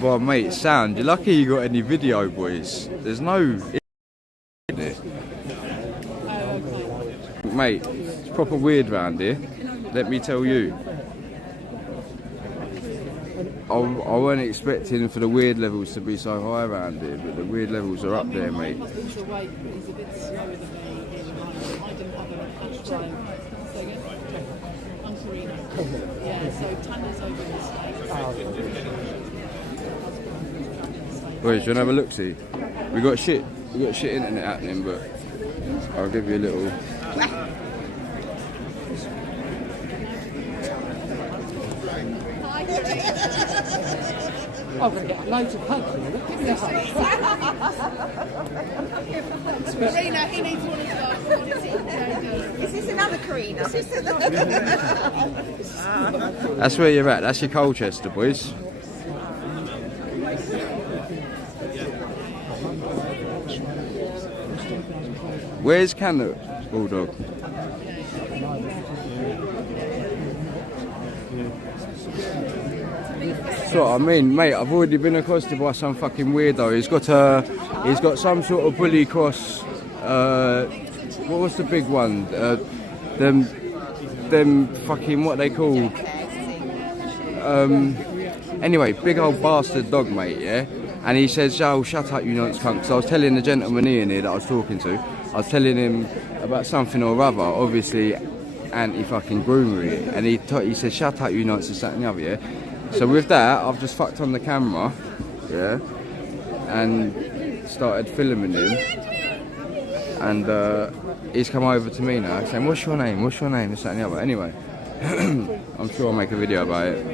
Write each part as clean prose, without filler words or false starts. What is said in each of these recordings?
Well, mate, sound. You're lucky you got any video, boys. There's no in it. Mate, it's proper weird round here. Let me tell you. I wasn't expecting for the weird levels to be so high around here, but the weird levels are up there, mate. Wait, do you want to have a look, see? We got shit internet happening, but I'll give you a little. I'm going to get loads of hugs here. Look, give me a hug. Karina, he needs one as well. Is this another Karina? That's where you're at. That's your Colchester, boys. Where's Canada, Bulldog? That's what I mean, mate. I've already been accosted by some fucking weirdo. He's got some sort of bully cross. What was the big one? Them fucking what they called? Anyway, big old bastard dog, mate. Yeah. And he says, "Oh, shut up, you nonce cunt." Because I was telling the gentleman in here that I was talking to, I was telling him about something or other, obviously anti-fucking groomery, and he said, "Shut up, you nonce," this, that and the other, yeah? So with that, I've just fucked on the camera, yeah, and started filming him, and he's come over to me now, saying, "What's your name? What's your name?" This, that and the other. Anyway, I'm sure I'll make a video about it.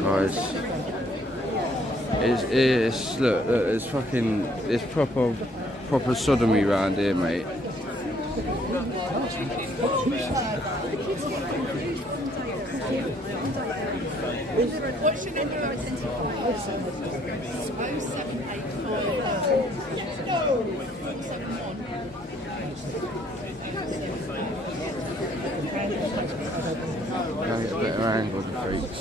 Guys, look, it's fucking, it's proper sodomy round here, mate. What's your number of identifiers? 'Cause a better angle, the freaks.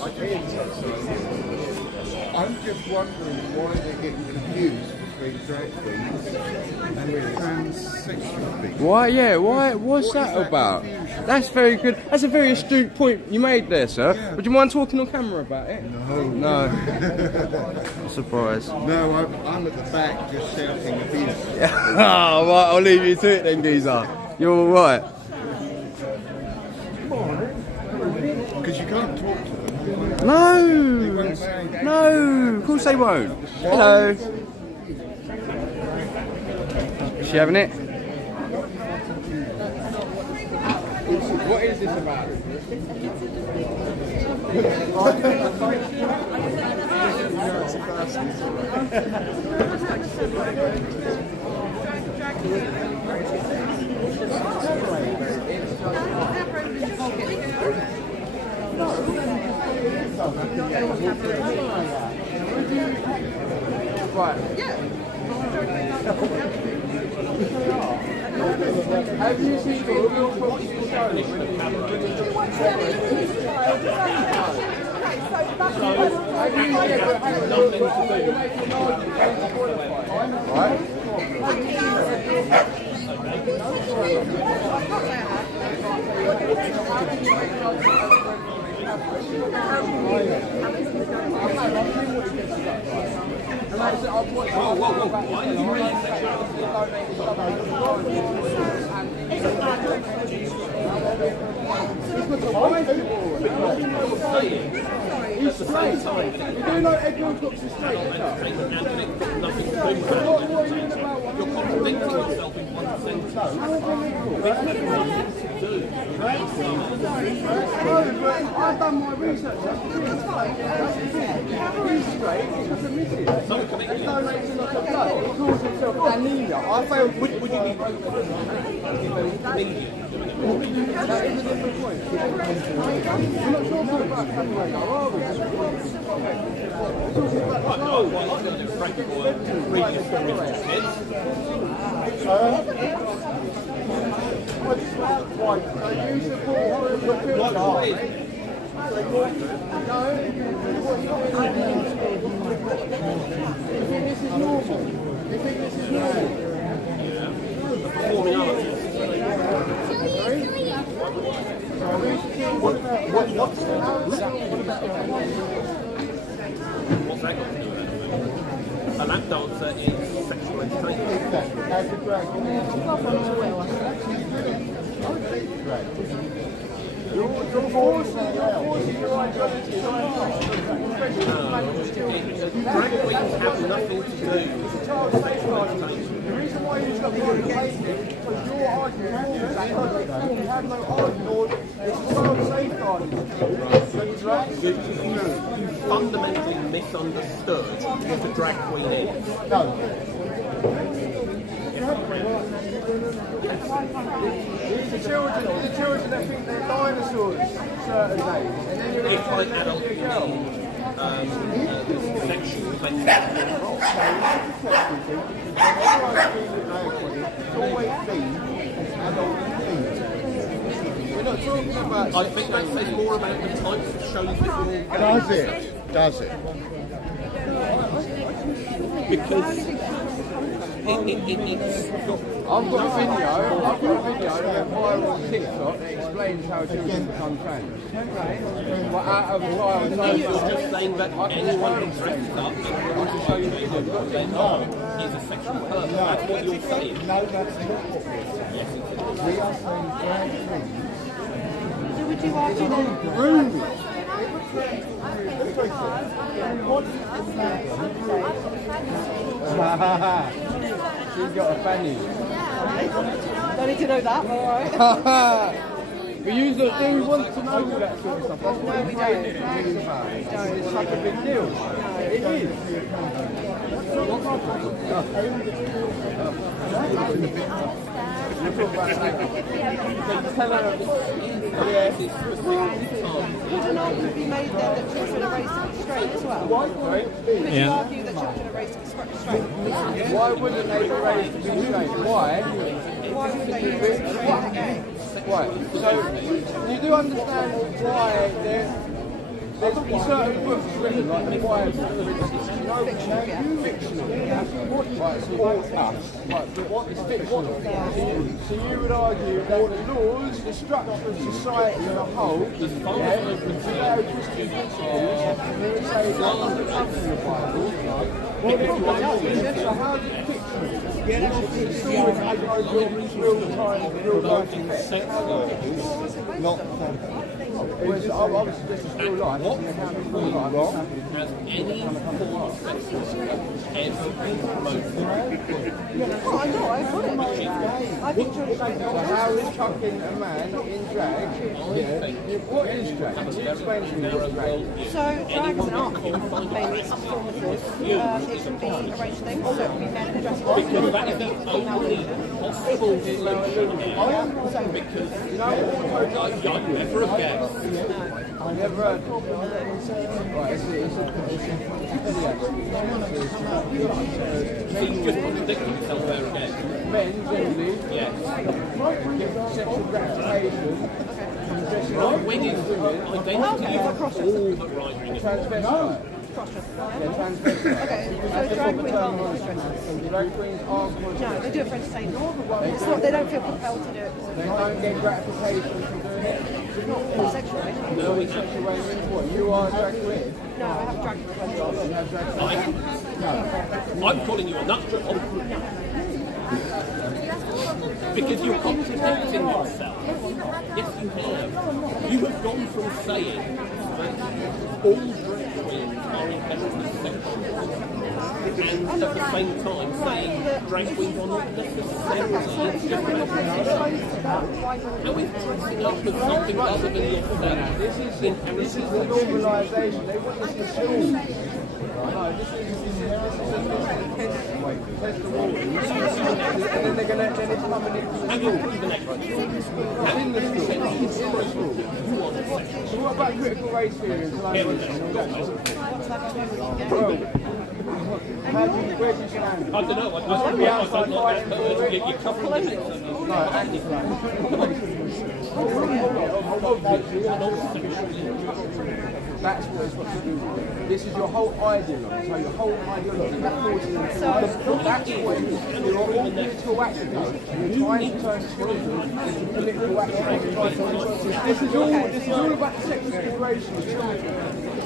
I'm just wondering why they're getting confused between drag queens and transsexual people. Why? Yeah. Why? What's that about? That's very good. That's a very astute point you made there, sir. Yeah. Would you mind talking on camera about it? No. I'm surprised. No, I'm at the back just shouting abuse. Oh, right. I'll leave you to it then, geezer. You're all right. Because you can't talk to them. No. They won't say. No. Of course they won't. Hello. Is she having it? What is this about? Right. Have you seen the Willcox's show? Right? He's straight. You do know Ed Willcox is straight, isn't it? What are you doing about what? You're contradicting yourself in one sentence. No, but I've done my research. That's the thing. He's straight, he's just admitted. He's donating like a blood. He calls himself anemia. I failed. Would you be anemia? What's that got to do with it? A lap dancer is sexual entertainment. You're forcing your identity. Drag queens have nothing to do with sexual entertainment. The reason why you've got more is because your argument is that you have no argument, it's a child safeguarding. You fundamentally misunderstood what the drag queen is. No. These are children that think they're dinosaurs at certain days. And then you're If by adult you mean sexual, then that's wrong. It's always been an adult thing. We're not talking about... I think that says more about the types of shows that you're... Does it? Does it? Because it's... I've got a video that went viral on TikTok that explains how children become trans. But out of a child It's just saying that anyone who dresses up to show you what they are is a sexual person. That's what you're saying. No, that's not what we're saying. We are saying drag queens. So would you argue then? Rude. She's got a fanny. Don't need to know that, alright. But you lot do want to know all that sort of stuff. That's what we I'm don't. saying. It's such a big deal. It is. Would an argument be made then that children are raised to be straight as well? Could you argue that children are raised to be straight? Why wouldn't they be raised to be straight? Why? Why would they be raised to be straight? Right, so you do understand why there's been certain books written, like the Bible, fictional. Right, so what is fictional? So you would argue that the laws, the structure of society as a whole, Judeo-Christian principles, you would say that doesn't come from the Bible. So how is it fictional? It's always has real time, real life effects. Not obviously this is real life. Has any form of sexuality ever been promoted? Oh, I know, I've got it. I think children should So how is chucking a man in drag? What is drag? Can you explain to me what drag is? So, drag is an art form, mainly it's performative. It can be a range of things, so it can be men dressed up. Because that is the only possible solution here. Because I've never have guessed. I've never heard. Right, So you just contradicted yourself there again. men generally Yes. get sexual gratification from dressing Right up wing is identity is all that right wing is. transvestite. Yeah, transvestite. Okay, so drag queens aren't cross-dressers. Drag queens are No, they do it for entertainment. It's not, they don't feel compelled to do it. they don't get gratification from doing it. Not sexually. No, it's sexual way means what? You are a drag queen. No, I have drag queens. You have drag queen. I'm calling you a nut job. Because you're contradicting yourself. Yes, you have. You have gone from saying that all drag queens are inherently sexual, and at the same time saying drag queens are not necessarily different. How is dressing up as something other than yourself? This is the normalisation. They want this to school. No, this is a test the waters. And then they're going to, then it's coming into the Have you proven it? In the school. So what about critical race theory and collaboration and all that sort of thing? Well, where do you stand? I don't know. I don't know that person. You're covering it. No, that's what it's got to do with. This is your whole ideology. So your whole ideology. That's what you're all political activists. You're trying to turn children into political activists. This is all about the sex exploration of children.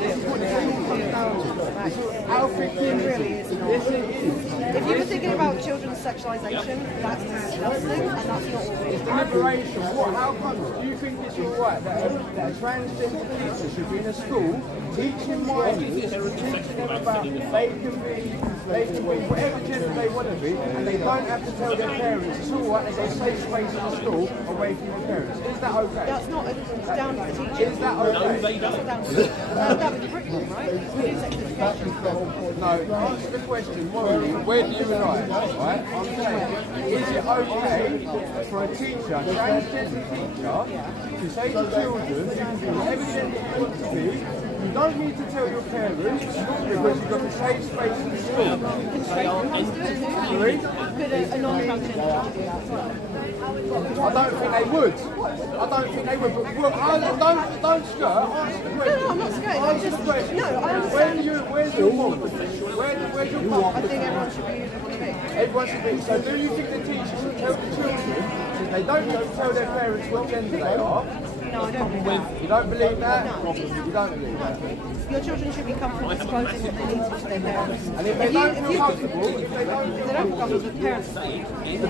This is what it all comes down to. Our thinking really is not. Yes, it is. If you were thinking about children's sexualisation, that's disgusting, and that's not what we're It's deliberation. How come? Do you think it's all right that a transgender teacher should be in a school teaching minors, teaching them about they can be whatever gender they want to be, and they don't have to tell their parents? It's all right. They get a safe space in the school away from their parents. Is that okay? That's not down to the teacher. Is that okay? That's not down to the down to the curriculum, right? We do sex education. No, answer the question morally. Where do you rely? Right? I'm saying, is it okay for a teacher, a transgender teacher, to say to children, you can be whatever gender you want to be, you don't need to tell your parents because you've got a safe space in the school. Sorry? Could a non-transgender teacher do that as well? I don't think they would. But look, don't skirt. Answer the question. No, I'm not scared. I'm just no. I understand. Where's your mom? Where's your mom? I think everyone should be using what they make. Everyone should be. So do you think the teachers should tell the children that they don't need to tell their parents what gender they are? No, I don't believe that. You don't believe that? No. You don't believe that? Your children should be comfortable disclosing what they need to their parents. And if they don't feel comfortable, If they don't feel comfortable, the parents the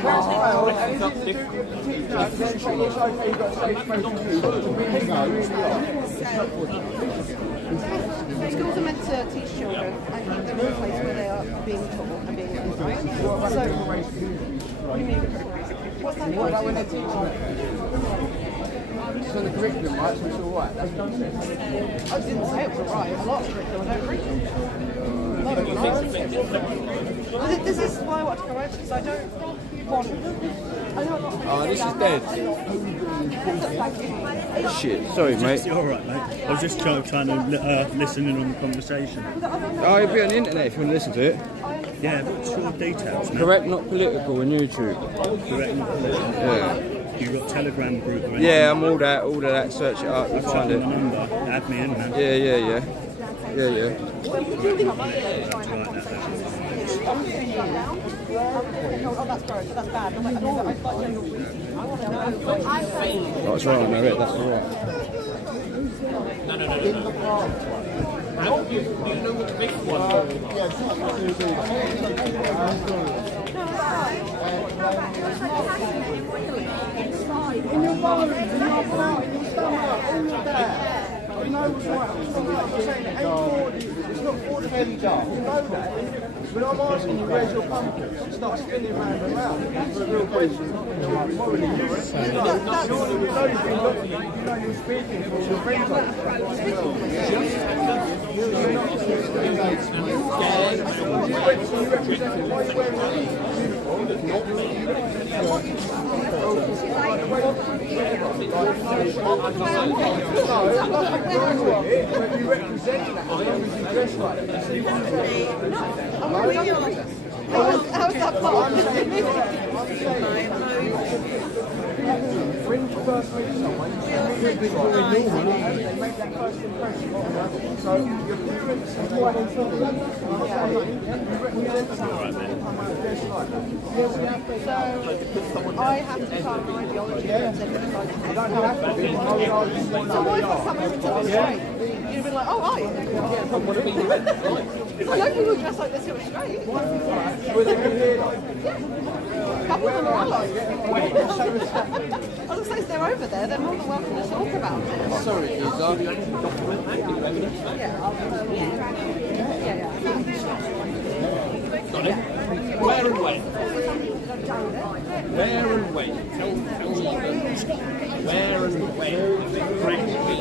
parents fail, and is it to do with the teacher, then say it's okay, you've got a safe space to do what you really are. schools are meant to teach children and keep them in a place where they are being taught and being learned, right? So, what do you mean? What's that? What about when they're teaching it? It's on the curriculum, right? So it's all right. That's nonsense. I didn't say it was alright. A lot of curriculum I don't read. This is why I watch Confrontation, because I don't want. I know a lot of people Oh, this say is that. dead. Shit, sorry mate. You're alright, mate. I was just trying to listen in on the conversation. Oh, it'll be on the internet if you want to listen to it. Yeah, what's your details, man? Correct, not political on YouTube. Correct, not political. Yeah. You got Telegram group or anything? Yeah, I'm all of that. Search it up, you I've find the it. number. Add me in, man. Yeah. Oh, that's gross. That's bad. I'm like, no, I thought you were weak. I want to know. Oh, it's right on there, that's all right. No. How do you know what the big one In your bones, in your heart, in your stomach, all of that. You know what's right. I'm saying it ain't for the, it's not for the heavy jar. You know that. When I'm asking you where's your compass, you start spinning round and round. That's a real question. Morally, you know you're speaking for your friends. You represent why you're wearing you represent that as long as you dress like that. How is that part of this? When you first meet someone, they make that first impression. So your appearance is quite important. You represent someone dressed like that. So I have to become an ideology and then You don't have to be. I would argue more so what if I come over to this straight? You'd be like, oh, right. I know people dress like this who are straight. Well, they can hear like. A couple of them are allies. I was going to say, if they're over there, they're more than welcome to talk about it. Sorry, Isa. Yeah. Where and when? Where and when? Tell me where and when. Correct me.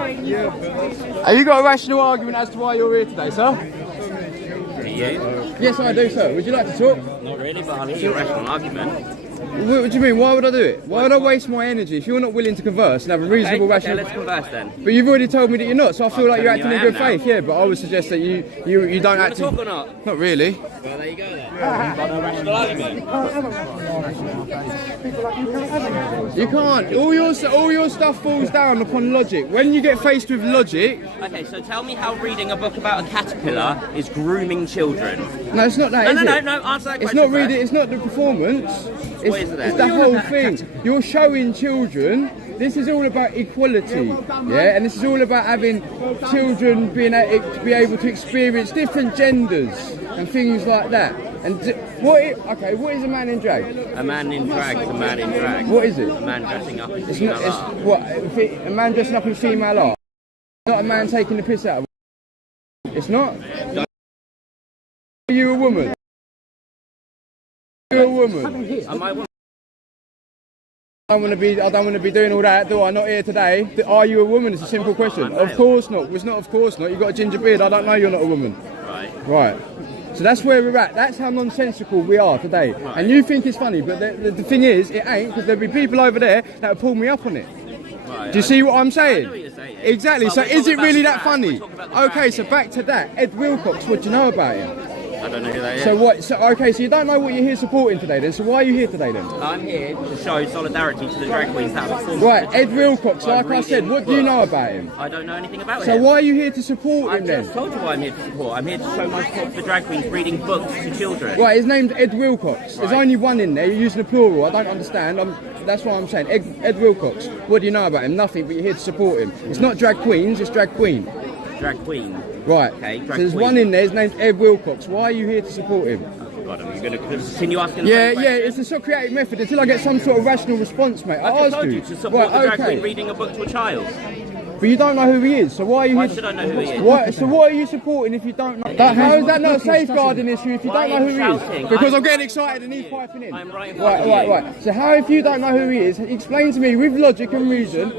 Have you got a rational argument as to why you're here today, sir? Do you? Yes, I do, sir. Would you like to talk? Not really, but I'll hear your rational argument. What do you mean? Why would I do it? Why would I waste my energy if you're not willing to converse and have a reasonable Okay, rational? let's converse then. But you've already told me that you're not, so I feel like you're telling acting you in I good am now. faith. Yeah, but I would suggest that you don't Want act to in. talk or not? Not really. Well, there you go then. Got no rational argument. You can't. All your stuff falls down upon logic. When you get faced with logic, Okay, so tell me how reading a book about a caterpillar is grooming children. no, it's not that. No, answer that It's question not really. first. It's not the performance. What is it then? It's the whole thing. You're showing children. This is all about equality, yeah, and this is all about having children being able to experience different genders and things like that. And what is a man in drag? A man in drag is a man in drag. What is it? A man dressing up in It's female not. It's art. what? A man dressing up in female art. Not a man taking the piss out of. It's not. Are you a woman? Are you a woman? Am I one? I don't want to be doing all that, do I? Not here today. Are you a woman? It's a simple question. Of course not. It's not of course not. You've got a ginger beard. I don't know you're not a woman. Right. Right. So that's where we're at. That's how nonsensical we are today. And you think it's funny, but the thing is, it ain't, because there'll be people over there that will pull me up on it. Right. Do you see what I'm saying? I know what you're saying. Exactly. But So we're is talking it really about that the funny? drag. We're talking about the Okay, drag so here. back to that. Ed Willcox, what do you know about him? I don't know who that is. So what? So okay, so you don't know what you're here supporting today then. So why are you here today then? I'm here to show solidarity to the drag queens that have performed. Right, Ed Willcox, like I said, what do you know about him? I don't know anything about So him. why are you here to support I've him just then? told you why I'm here to support. I'm here to show my support for the drag queens reading books to children. Right, his name's Ed Willcox. There's Right. only one in there. You're using a plural. I don't understand. That's what I'm saying. Ed Willcox. What do you know about him? Nothing. But you're here to support him. It's not drag queens. It's drag queen. Drag queen. Right. Okay, so drag there's queen. one in there. His name's Ed Willcox. Why are you here to support him? God, are you going to continue asking the Yeah, same yeah. question? It's a Socratic method until I get some sort of rational response, mate. I I just asked told you. you to support the Right, drag queen okay. reading a book to a child. But you don't know who he is. So why are you Why here? should I know who he is? What, so what are you supporting if you don't know? How is that not a safeguarding issue if you Why don't know are who you he is? shouting? Because I'm I'm- getting excited and he's piping in. I'm right in front Right, of right, you. right. So how, if you don't know who he is, explain to me with logic and reason,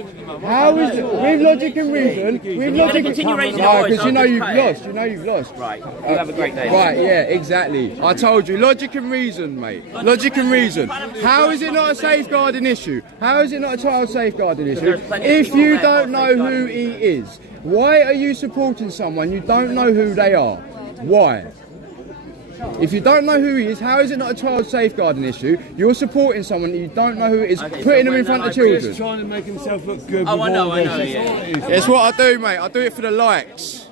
how is it, with logic and reason, with You're logic gonna continue raising your No, voice, because you I'll know just you've cut it. lost, you know you've lost. Right. You have a great day. Right, yeah, exactly. I told you, logic and reason, mate. Logic and reason. How is it not a safeguarding issue? How is it not a child safeguarding issue? There's plenty of If people you there don't not know who safeguarding. he is, why are you supporting someone you don't know who they are? Why? If you don't know who he is, how is it not a child safeguarding issue? You're supporting someone that you don't know who it is, Okay, putting so them in when front I of agree- children. Trying to make himself look good. Oh, I know, before yeah. It's what I do, mate. I do it for the likes.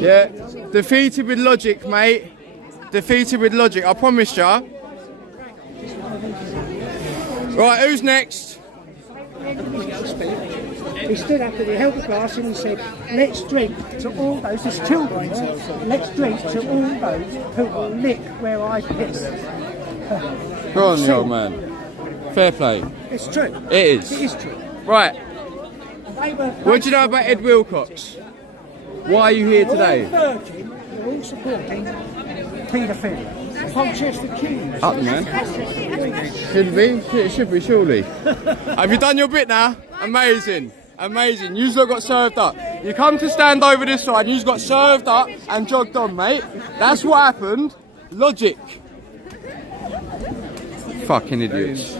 Yeah, defeated with logic, mate. Defeated with logic. I promised ya. Right, who's next? He stood up and he held the glass and he said, let's drink to all those, there's children there, let's drink to all those who will lick where I piss. Go on, the old man. Fair play. It's true. It is. It is true. Right, They were, what do you know about Ed Willcox? Why are you here today? They're all virgin, they're all supporting paedophilia. Colchester Kings. Up, man. Should be. It should be, surely. Have you done your bit now? Amazing. Amazing. You've got served up. You come to stand over this side, you've got served up and jogged on, mate. That's what happened. Logic. Fucking idiots.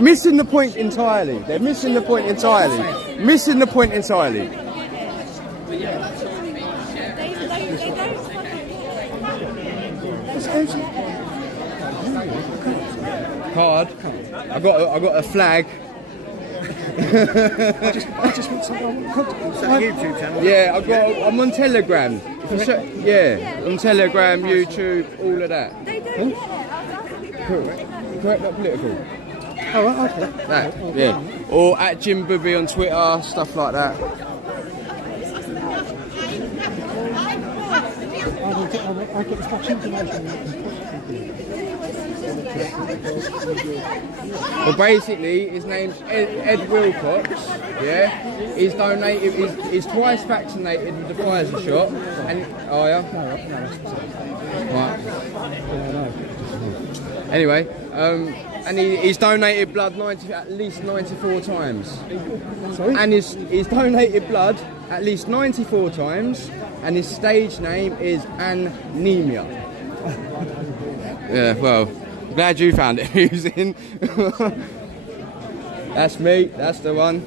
Missing the point entirely. They're missing the point entirely. Missing the point entirely. Card. I got a flag. I just want someone YouTube channel. Yeah, I'm on Telegram. Yeah, on Telegram, YouTube, all of that. Correct, not political. Oh, okay. That, yeah. Or at Jim Booby on Twitter, stuff like that. I get as much information. Well, basically, his name's Ed Willcox. Yeah, he's donated. He's twice vaccinated with the Pfizer shot. And oh yeah. Right. Anyway, and he's donated blood at least 94 times. Sorry? And he's donated blood at least 94 times, and his stage name is anemia. Yeah, well, glad you found it amusing. That's me, that's the one.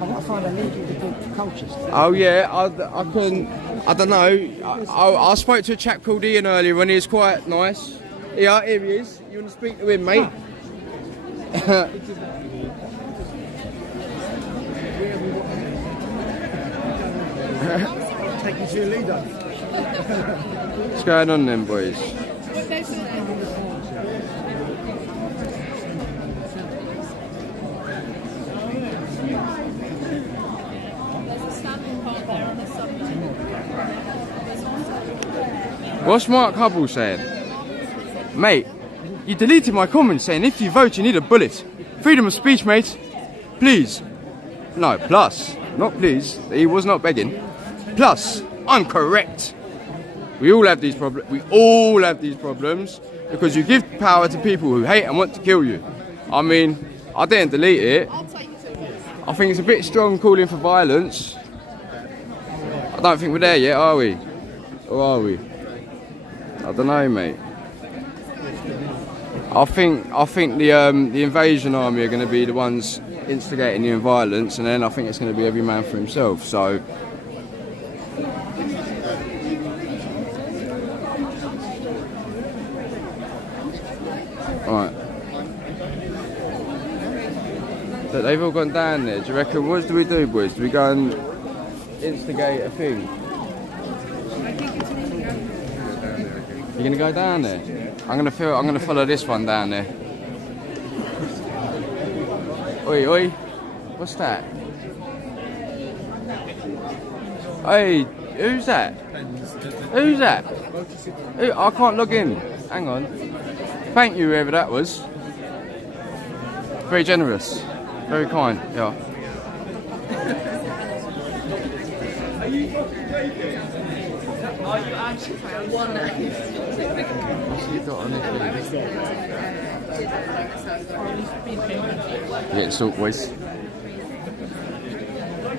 I want to find a link with the good culture stuff. Oh yeah, I don't know. I spoke to a chap called Ian earlier and he was quite nice. Yeah, here he is. You want to speak to him, mate? Take you to your leader. What's going on then, boys? What's Mark Hubble saying? Mate, you deleted my comment saying if you vote you need a bullet. Freedom of speech, mate. Please. No, plus. Not please. He was not begging. Plus, I'm correct. We all have these problems. We all have these problems because you give power to people who hate and want to kill you. I mean, I didn't delete it. I think it's a bit strong calling for violence. I don't think we're there yet, are we? Or are we? I don't know, mate. I think the invasion army are going to be the ones instigating the violence, and then I think it's going to be every man for himself. So. Alright. So they've all gone down there. Do you reckon, what do we do, boys? Do we go and instigate a thing? You're going to go down there? I'm going to follow this one down there. Oi, oi. What's that? Hey, who's that? Who's that? Who? I can't log in. Hang on. Thank you, whoever that was. Very generous. Very kind, yeah. Are you fucking joking? Are you actually one? Yeah, it's all boys.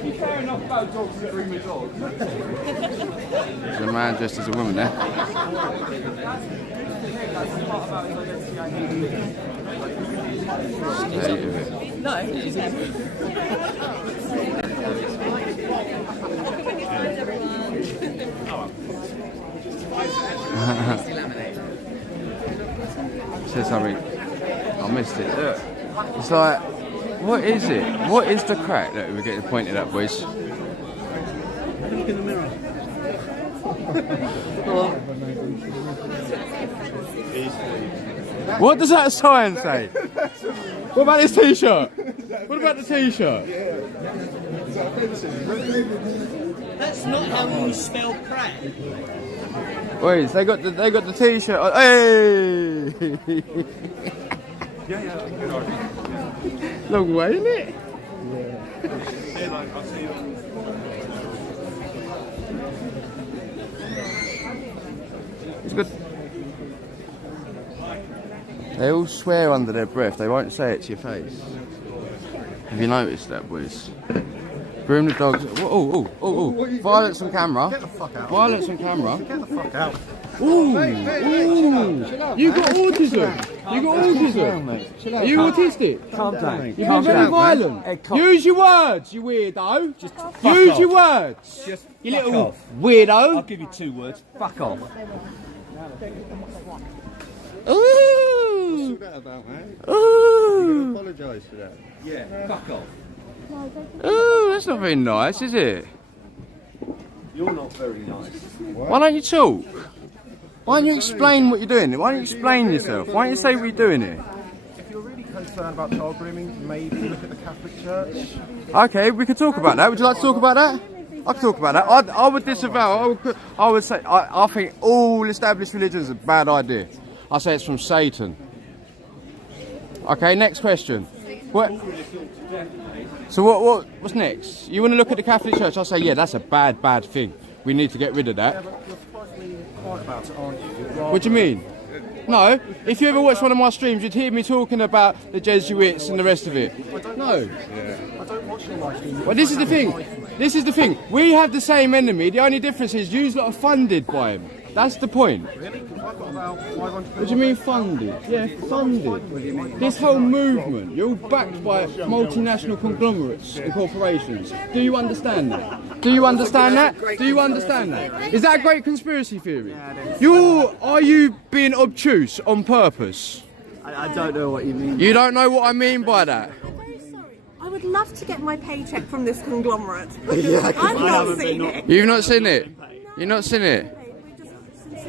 You care enough about dogs that bring me dogs? There's a man dressed as a woman there. State of it. No. Said something. I missed it. Look. It's like, what is it? What is the crack that we're getting pointed at, boys? Look in the mirror. What does that sign say? What about this t-shirt? What about the t-shirt? That's not how you spell crack. Boys, they got the t-shirt on. Hey! Long way, isn't it? It's good. They all swear under their breath. They won't say it to your face. Have you noticed that, boys? Groom the dogs. Oh! Violence on camera. Get the fuck out. Violence on camera. Get the fuck out. Ooh! You got autism. You got autism. Are you autistic? Calm down. You've been very violent. Use your words, you weirdo. Use your words. Just You fuck little off. weirdo. I'll give you 2 words. Fuck off. Ooh! What's that about, man? Ooh! Apologise for that. Yeah, fuck off. Ooh, that's not very nice, is it? You're not very nice. Why don't you talk? Why don't you explain what you're doing? Why don't you explain yourself? Why don't you say what you're doing here? If you're really concerned about child grooming, maybe look at the Catholic Church. Okay, we could talk about that. Would you like to talk about that? I could talk about that. I would disavow. I would say I think all established religions is a bad idea. I say it's from Satan. Okay, next question. What? So what's next? You want to look at the Catholic Church? I'll say, yeah, that's a bad thing. We need to get rid of that. You're surprisingly quiet about it, aren't you? What do you mean? No, if you ever watch one of my streams, you'd hear me talking about the Jesuits and the rest of it. No. I don't watch your live stream. Well, this is the thing. This is the thing. We have the same enemy. The only difference is you lot are funded by him. That's the point. Really? I've got about 500. What do you mean funded? Yeah, funded. This whole movement, you're all backed by multinational conglomerates and corporations. Do you understand that? Do you understand that? Do you understand that? Is that a great conspiracy theory? Are you being obtuse on purpose? I don't know what you mean. You don't know what I mean by that? I'm very sorry. I would love to get my paycheck from this conglomerate. Yeah, I've not seen it. You've not seen it? You've not seen it?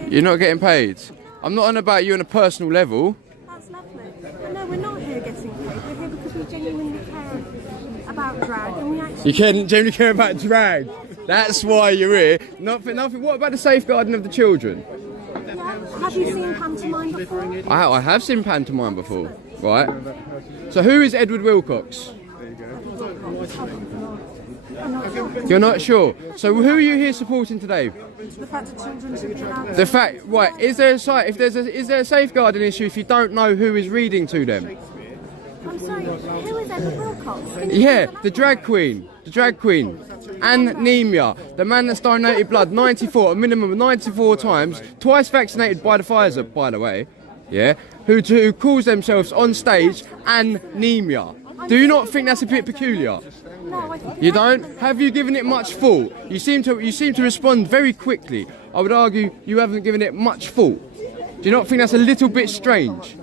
You're not getting paid? I'm not on about you on a personal level. That's lovely. But no, we're not here getting paid. We're here because we genuinely care about drag and we actually... You genuinely care about drag. That's why you're here. Not for nothing. What about the safeguarding of the children? Yeah. Have you seen pantomime before? I have seen pantomime before, right? So who is Ed Willcox? You're not sure. So who are you here supporting today? The fact that children should be allowed... The fact, right? Is there a safeguarding issue if you don't know who is reading to them? I'm sorry, who is Ed Willcox? Yeah, the drag queen, and Nemia, the man that's donated blood 94, a minimum of 94 times, twice vaccinated by the Pfizer, by the way. Yeah, who calls themselves on stage anemia. Do you not think that's a bit peculiar? No, I think... You don't? Have you given it much thought? You seem to respond very quickly. I would argue you haven't given it much thought. Do you not think that's a little bit strange?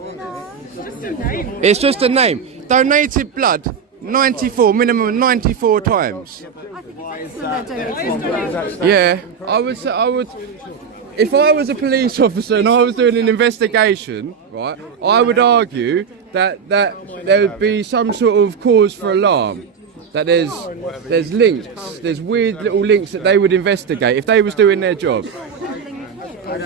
It's just a name. Donated blood 94, minimum of 94 times. I think it's excellent they're donating blood. Yeah, I would. If I was a police officer and I was doing an investigation, right, I would argue that there would be some sort of cause for alarm. That there's links, there's weird little links that they would investigate if they was doing their job. When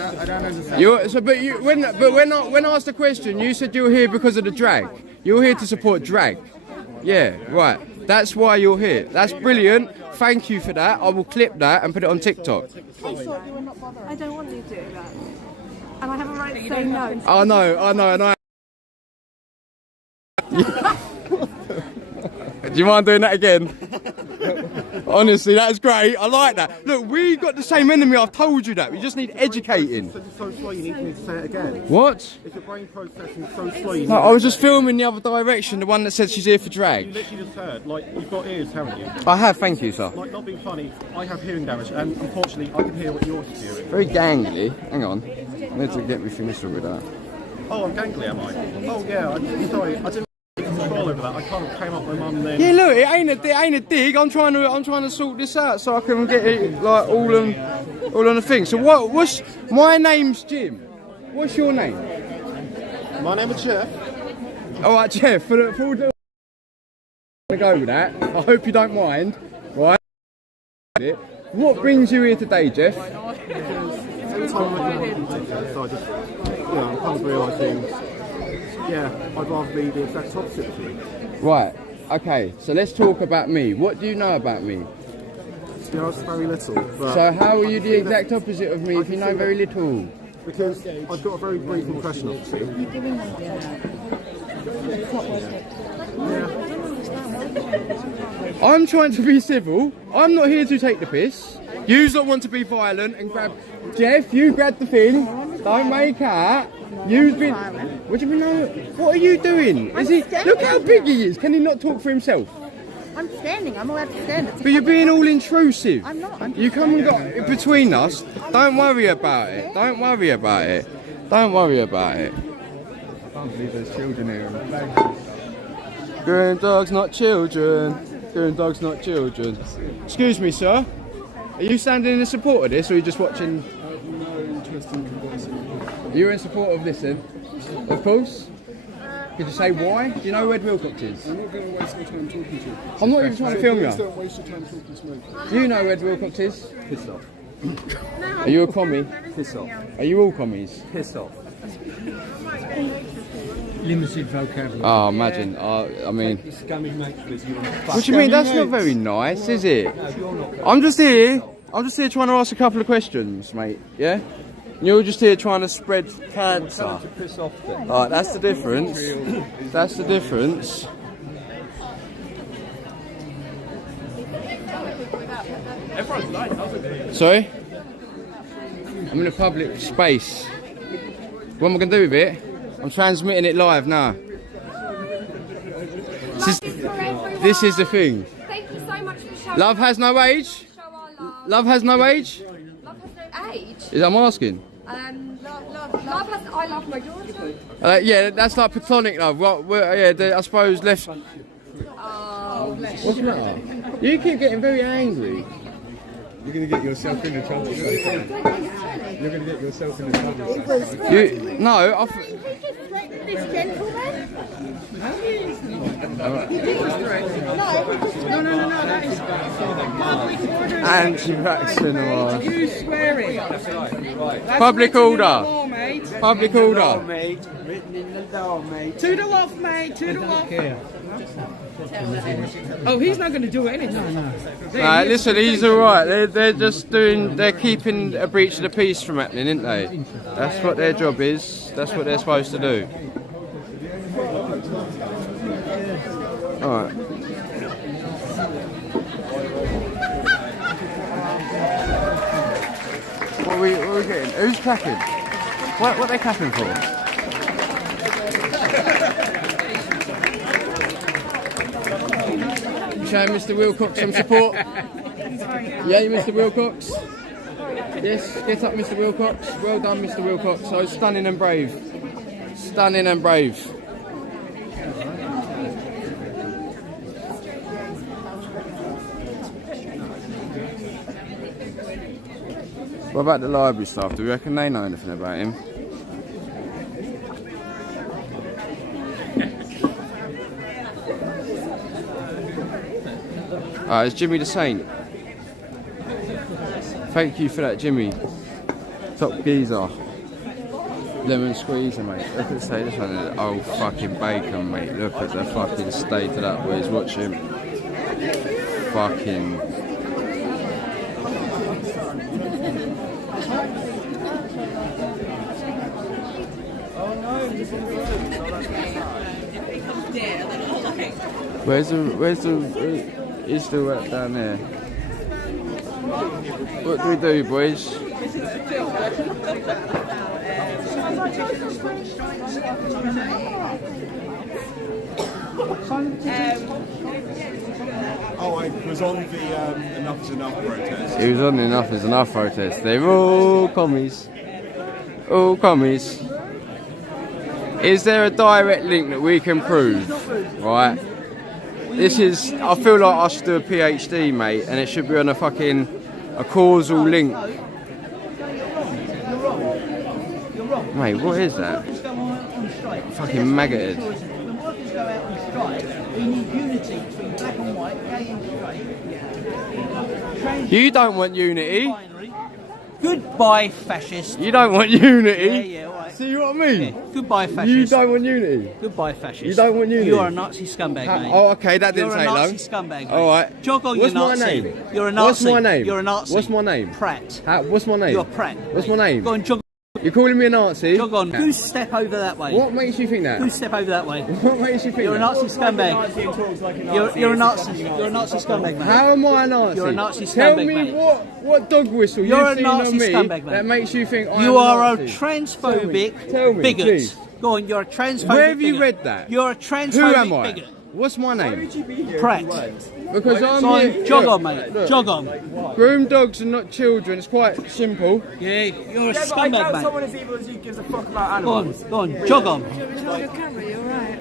I asked the question, you said you were here because of the drag. You're here to support drag. Yeah, right. That's why you're here. That's brilliant. Thank you for that. I will clip that and put it on TikTok. I don't want you to do that. And I have a right to say no. I know. Do you mind doing that again? Honestly, that's great. I like that. Look, we've got the same enemy. I've told you that. We just need educating. So it's so slow you need me to say it again. What? Is your brain processing so slow you need No, I was just filming the other direction, the one that said she's here for You drag. literally just heard, like, you've got ears, haven't you? I have, thank you, sir. Like, not being funny, I have hearing damage, and unfortunately, I can hear what you're hearing. Very gangly. Hang on. I need to get me finished with that. Oh, I'm gangly, am I? Oh, yeah, I'm sorry, I didn't have control over that. I kind of came up with my mum then. Yeah, look, it ain't a dig. I'm trying to sort this out so I can get it like all on the thing. So what's my name's Jim. What's your name? My name is Jeff. All right, Jeff. For all the to go with that. I hope you don't mind. Right. What brings you here today, Jeff? Every time I look at my computer, so I just, I'm kind of realising, I'd rather be the exact opposite of you. Right. Okay. So let's talk about me. What do you know about me? It's very little. But So how are you the exact opposite of me if you know very little? because I've got a very brief impression of you. I'm trying to be civil. I'm not here to take the piss. You don't want to be violent and grab... Jeff, you grab the thing. Don't make out. You've been... What do you mean? What are you doing? Is he... Look how big he is. Can he not talk for himself? I'm standing. I'm allowed to stand. But you're being all intrusive. I'm not. You come and got between us. Don't worry about it. Don't worry about it. Don't worry about it. I can't believe there's children here. Growing dogs, not children. Growing dogs, not children. Excuse me, sir. Are you standing in support of this, or are you just watching? I have no interest in conversing. You're in support of this, then? Of course. Could you say why? Do you know who Ed Willcox is? I'm not going to waste my time talking to you. I'm not even trying to film Please you. don't waste your time talking to me. Do you know who Ed Willcox is? Piss off. Are you a commie? Piss off. Are you all commies? Piss off. limited vocabulary. Oh, imagine. I mean, Scummy mate, what do you mean? That's not very nice, is it? I'm just here trying to ask a couple of questions, mate. Yeah? You're just here trying to spread cancer. Alright, that's the difference. That's the difference. Sorry? I'm in a public space. What am I going to do with it? I'm transmitting it live now. This is the thing. Thank you so much for showing Love has no age? Show our love. Love has no age? Love has no age. Is I'm asking? Love has. I love my daughter. Yeah, that's like platonic love. I suppose left. Oh, bless What's the matter? You keep getting very angry. You're going to get yourself in the trouble. You're going to get yourself in the trouble. No, This gentleman? Anti-vaccine or You swearing? public order. Public order. Mate, written in the law, mate. Toodle off, mate. Toodle off. Oh, he's not going to do it, is he? No. Listen, he's all right. They're just doing. They're keeping a breach of the peace from happening, aren't they? That's what their job is. That's what they're supposed to do. All right. What are we getting? Who's clapping? What are they clapping for? Show Mr. Willcox some support. Yeah, Mr. Willcox. Yes, get up, Mr. Willcox. Well done, Mr. Willcox. So stunning and brave. Stunning and brave. What about the library staff? Do you reckon they know anything about him? It's Jimmy the Saint. Thank you for that, Jimmy. Top geezer. Lemon squeezer, mate. Look at this one. Oh, fucking bacon, mate. Look at the fucking state of that boys. Watch him. Fucking. Where's the is the work down there? What do we do, boys? Oh, I was on the Enough is Enough protest. He was on the Enough is Enough protest. They're all commies. All commies. Is there a direct link that we can prove? Right? This is, I feel like I should do a PhD, mate, and it should be on a causal link. Mate, what is that? Fucking maggoted. You don't want unity. Goodbye, fascist. You don't want unity. Yeah, all right. See what I mean? Yeah. Goodbye, fascist. You don't want unity. Goodbye, fascist. You don't want unity. You are a Nazi scumbag, mate. Oh, okay, that didn't take long. You're a Nazi scumbag, mate. All right. Jog on, What's you my Nazi. name? You're a Nazi. What's my name? You're a Nazi. What's my name? Pratt. What's my name? You're Pratt. What's my name? Go on, jog. You're calling me a Nazi? Jog on. Goose step over that way. What makes you think that? Goose step over that way. What makes you think You're a that? Nazi scumbag. You're a Nazi. You're a Nazi scumbag, mate. How am I a Nazi? You're a Nazi scumbag, Tell me mate. what dog whistle You're you've a seen Nazi on me scumbag, mate. that makes you think I'm You a are a Nazi. transphobic Tell me, bigot. please. Go on, you're a transphobic Where have you bigot. read that? You're a transphobic Who am I? bigot. What's my name? Pratt. Because I'm Go on, here. jog look, on, mate. look. Jog on. Groomed dogs are not children. It's quite simple. Yeah, you're a scumbag, mate. Someone as evil as you gives a fuck about animals. Go on, jog on.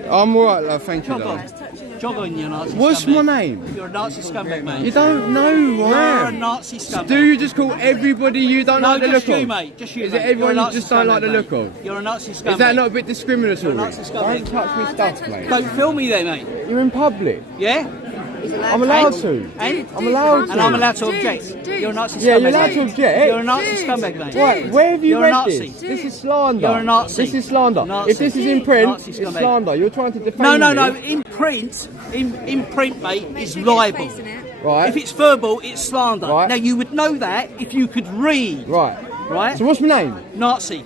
I'm alright, love. Thank you, Jog love. on. Jog on, you Nazi What's scumbag. my name? You're a Nazi scumbag, mate. You don't know who I You're a am. Nazi scumbag. Do you just call everybody you don't No, like the just look you, of? mate. Just you, Is mate. it everyone You're a you just Nazi don't like the scumbag, look mate. of? You're a Nazi scumbag. Is that not a bit discriminatory? You're a Nazi scumbag. Don't touch me stuff, mate. Don't film me there, mate. You're in public. Yeah? I'm allowed to. And? I'm allowed to. And I'm allowed to object. You're a Nazi scumbag. Yeah, you're allowed to object. You're a Nazi scumbag, mate. Right, where have you You're a read Nazi. this? This is slander. You're a Nazi. This is slander. Nazi. If this is in print, Nazi it's scumbag. slander. You're trying to defend No, me. in print, in print, mate, it's libel. Right. If it's verbal, it's slander. Right. Now, you would know that if you could read. Right. Right? So what's my name? Nazi.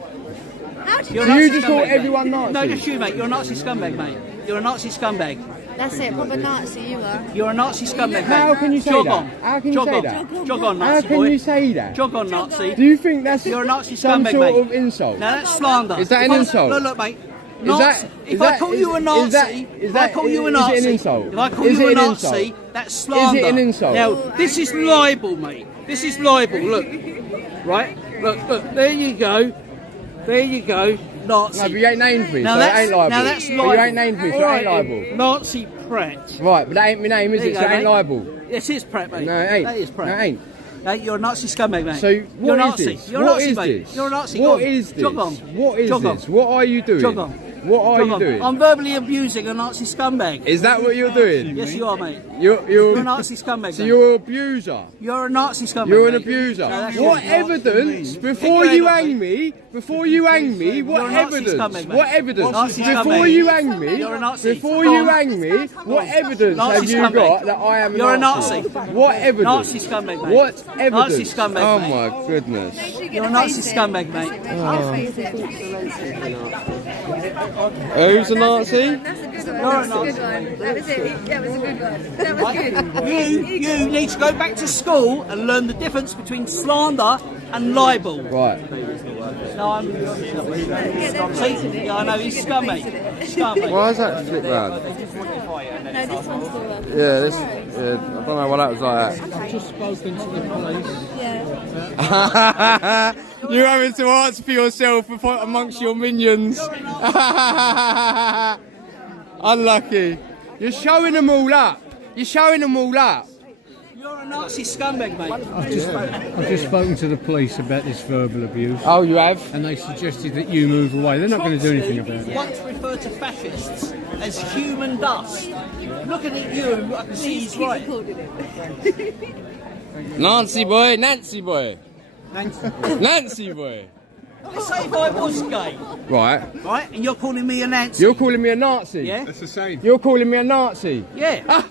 So You're a Nazi you just call scumbag, mate. everyone Nazi? No, just you, mate. You're a Nazi scumbag, mate. You're a Nazi scumbag. That's it, proper Nazi you are. You're a Nazi scumbag, mate. How can you say Jog that? on. How can you Jog say on. that? Jog on, How Nazi can boy. you say that? Jog on, Nazi. Do you think that's You're a Nazi some scumbag, sort mate. of insult? Now that's slander. Is that an If I- insult? Look, mate. Is Nazi, that- if is I that- call you a is Nazi, that- if I call you a Nazi, is it an insult? if I call Is you it a an Nazi, insult? that's slander. Is it an insult? Now, this is libel, mate. This is libel. Look, right? Look. There you go. There you go. Nazi. No, but you ain't named me, Now so it that's- ain't liable. now that's But libel. you ain't named me, so it ain't Alright, liable. Nazi prat. Right, but that ain't my name, is There it? you So go, it ain't mate. liable. Yes, it is prat, mate. No, it ain't. That is prat. No, it ain't. No, you're a Nazi scumbag, mate. So you're what a is Nazi. this? You're a What Nazi, is mate. this? You're a Nazi. What Go on. is this? Jog on. What is Jog this? on. What are you doing? Jog on. What are Jog you on. doing? I'm verbally abusing a Nazi scumbag. Is that what you're doing? Yes, you are, mate. You're a Nazi scumbag. So mate. you're an abuser. You're a Nazi scumbag. You're an mate. abuser. No, that's What your- evidence? Before Take you your head off, hang me, before you hang me, You're what a Nazi evidence? scumbag, mate. What evidence? Nazi Before scumbag. you hang me, You're a Nazi. before Go you on. hang me, what evidence Nazi have you scumbag. got that I am a You're a Nazi? Nazi. What evidence? Nazi scumbag, mate. What evidence? Nazi scumbag, Oh mate. my goodness. You're a Nazi scumbag, mate. Who's a Nazi? That's a good You're a one. That's a Nazi. good one. That was it. That was a good one. That was good. You need to go back to school and learn the difference between slander and libel. Right. No, I'm. See? Yeah, I know he's scummy. Scummy. Why is that flip round? No, this one's the one. Yeah, this. Yeah, I don't know why that was like that. I've just spoken to the police. Yeah. You're having to answer for yourself amongst your minions. Unlucky. You're showing them all up. You're showing them all up. You're a Nazi scumbag, mate. I've just spoken to the police about this verbal abuse. Oh, you have? And they suggested that you move away. They're not going to do anything about it. Once referred to fascists as human dust. Looking at you, I can see he's right. Nancy boy, Nancy boy. Nancy boy. Let's say if I was gay, Right. right, and you're calling me a Nancy. You're calling me a Nazi? Yeah? It's the same. You're calling me a Nazi? Yeah.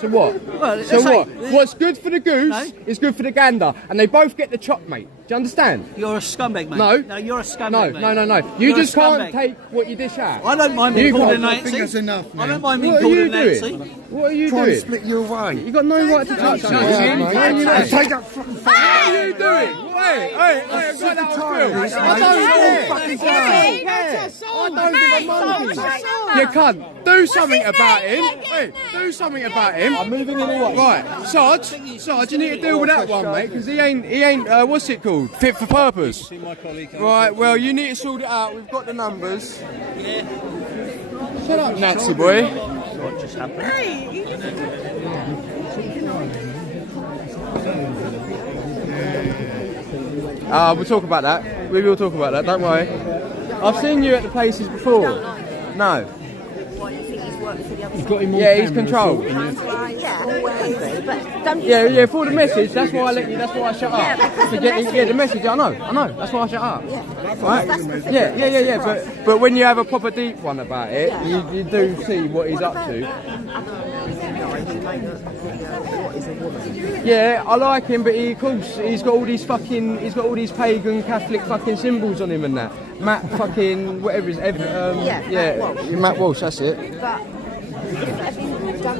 So what? Well, So let's say- what? What's good for the goose No. is good for the gander. And they both get the chop, mate. Do you understand? You're a scumbag, mate. No. No, you're a scumbag, No, mate. no, no, no. You You're a just can't scumbag. take what you dish out. I don't mind being You called a can't. Nazi. I think that's enough, I man. don't mind being What are called you a Nazi. doing? What are you Trying to doing? split you away. You got no right to touch me. What are you doing? Hey, I got that on film. I don't care. I don't give a monkey. You can't. Do something about him. Hey, do something about him. I'm moving in away. Right, Sarge, you need to deal with that one, mate, because he ain't, what's it called? Fit for purpose. Right, well, you need to sort it out. We've got the numbers. Shut up, Nazi boy. What just happened? We'll talk about that. We will talk about that, don't worry. I've seen you at the places before. No. What, you think he's worked for the other You've got him on Yeah, he's camera controlled. side? Yeah, always. But don't Yeah, for the message, that's why I let you, that's why I shut up. To get the message, I know, that's why I shut up. Right? Yeah, but when you have a proper deep one about it, you do see what he's up to. Yeah, I like him, but of course, he's got all these pagan Catholic fucking symbols on him and that. Matt fucking, whatever his, Matt Walsh, that's it. But if everything done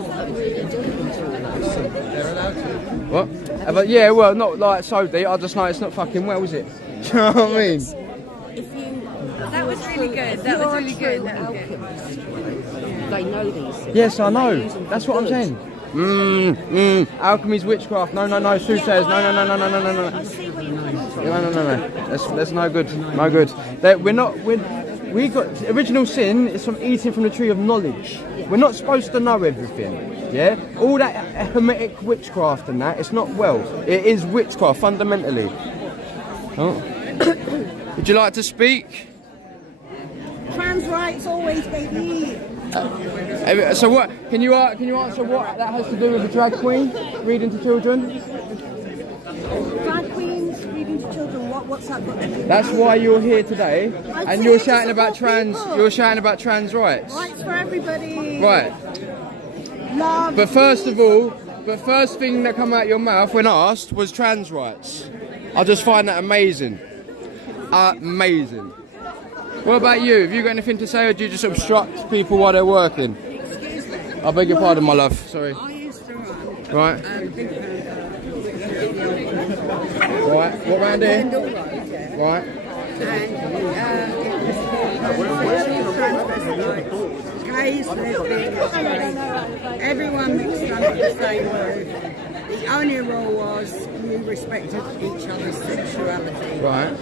What? But yeah, well, not like so deep. I just know it's not fucking well, is it? Do you know what I mean? That was really good. That was really good. That was good. they know these things. Yes, I know. That's what I'm saying. Alchemy's witchcraft. No. Soothsayers. No. That's no good. No good. We got original sin is from eating from the tree of knowledge. We're not supposed to know everything. Yeah, all that hermetic witchcraft and that. It's not well. It is witchcraft fundamentally. Oh. Would you like to speak? Trans rights always, baby. So what? Can you answer what that has to do with a drag queen reading to children? Drag queens reading to children. What's that got to do? That's why you're here today, and you're shouting about trans. people. You're shouting about trans rights. Rights for everybody. Right. Love. But first of all, the first thing that come out your mouth when asked was trans rights. I just find that amazing. Amazing. What about you? Have you got anything to say, or do you just obstruct people while they're working? Excuse me. I beg your pardon, my love. Sorry. I used to run. Right. Big Right. What round here? Road, yeah. Right. Gays, lesbians, everyone mixed under the same roof. The only rule was you respected each other's sexuality. Right.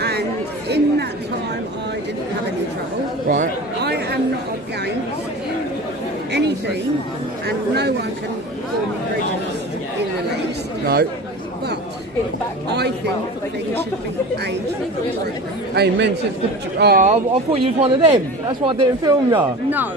And in that time, I didn't have any trouble. Right. I am not against anything, and no one can call me prejudiced in the least. No. But I think things should be aged appropriately. Amen. I thought you was one of them. That's why I didn't film you. No.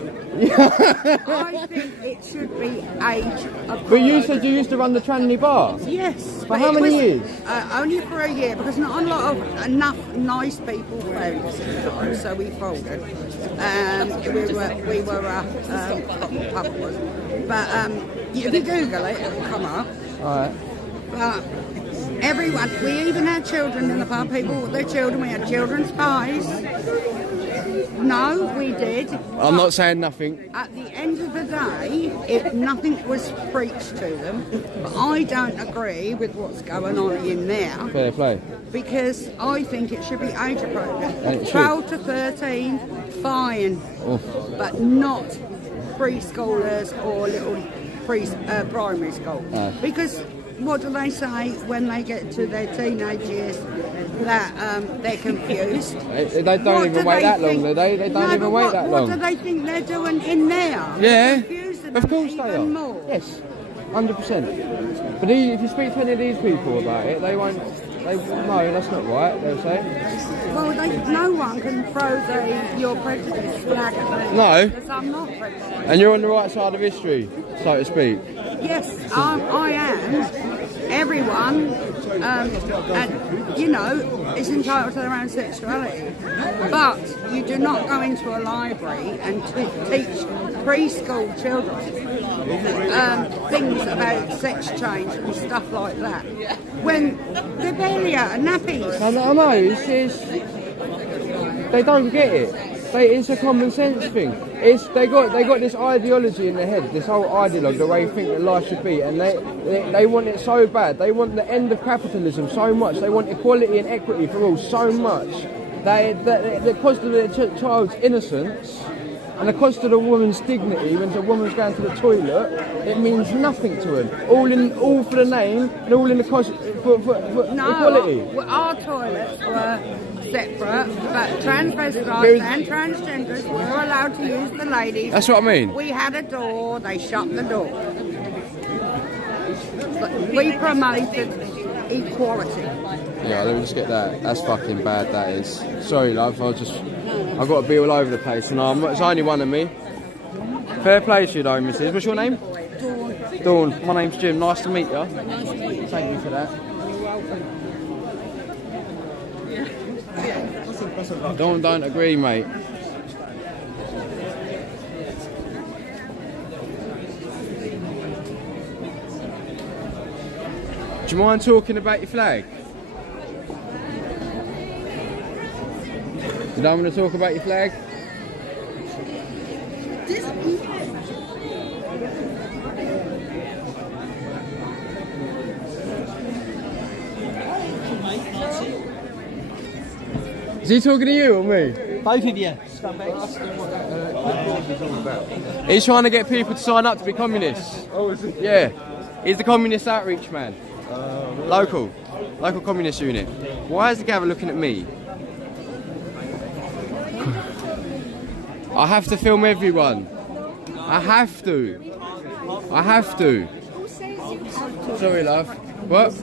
I think it should be age appropriate. But you said you used to run the Tranny bar. Yes. For how many years? Only for a year, because not a lot of enough nice people found us at the time, so we folded. We were pub was. But if you Google it, it'll come up. Alright. But everyone, we even had children in the pub, people with their children, we had children's pies. No, we did. I'm not saying nothing. At the end of the day, nothing was preached to them. But I don't agree with what's going on in there. Fair play. Because I think it should be age And appropriate. it 12 to 13, fine. Oof. But not preschoolers or little primary school. No. Because what do they say when they get to their teenage years? That they're confused. They don't even wait that long, do they? They don't even wait that long. What do they think they're doing in there? Yeah, Confusing of course them they are. even more. Yes, 100%. But if you speak to any of these people about it, they won't. No, that's not right. They'll say. Well, no one can throw your prejudice flag at me. No. Because I'm not prejudiced. And you're on the right side of history, so to speak. Yes, I am. Everyone, is entitled to their own sexuality. But you do not go into a library and teach preschool children things about sex change and stuff like that. When they're barely out of nappies. I know, they don't get it. It's a common sense thing. They got this ideology in their head, this whole ideologue, the way you think that life should be, and they want it so bad. They want the end of capitalism so much. They want equality and equity for all so much. The cost of their child's innocence and the cost of the woman's dignity when the woman's going to the toilet, it means nothing to them. All for the name and all in the cost for equality. Our toilets were separate, but transvestites and transgenders were allowed to use the ladies. That's what I mean. We had a door, they shut the door. But we promoted equality. Yeah, let me just get that. That's fucking bad, that is. Sorry, love, I've got to be all over the place, and it's only one of me. Fair play to you though, Mrs. What's your name? Dawn. My name's Jim. Nice to meet you. Thank you for that. Don't agree, mate. Do you mind talking about your flag? You don't want to talk about your flag? Is he talking to you or me? Both of you. He's trying to get people to sign up to be communists. Oh, is it? Yeah. He's the communist outreach man. Local communist unit. Why is the Gavin looking at me? I have to film everyone. I have to. Sorry, love. What?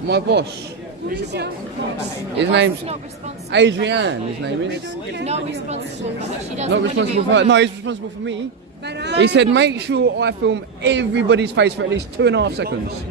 My boss. His name's Adrian. His name is. Not responsible for her. She doesn't Not responsible for her. No, he's responsible for me. He said, make sure I film everybody's face for at least 2.5 seconds.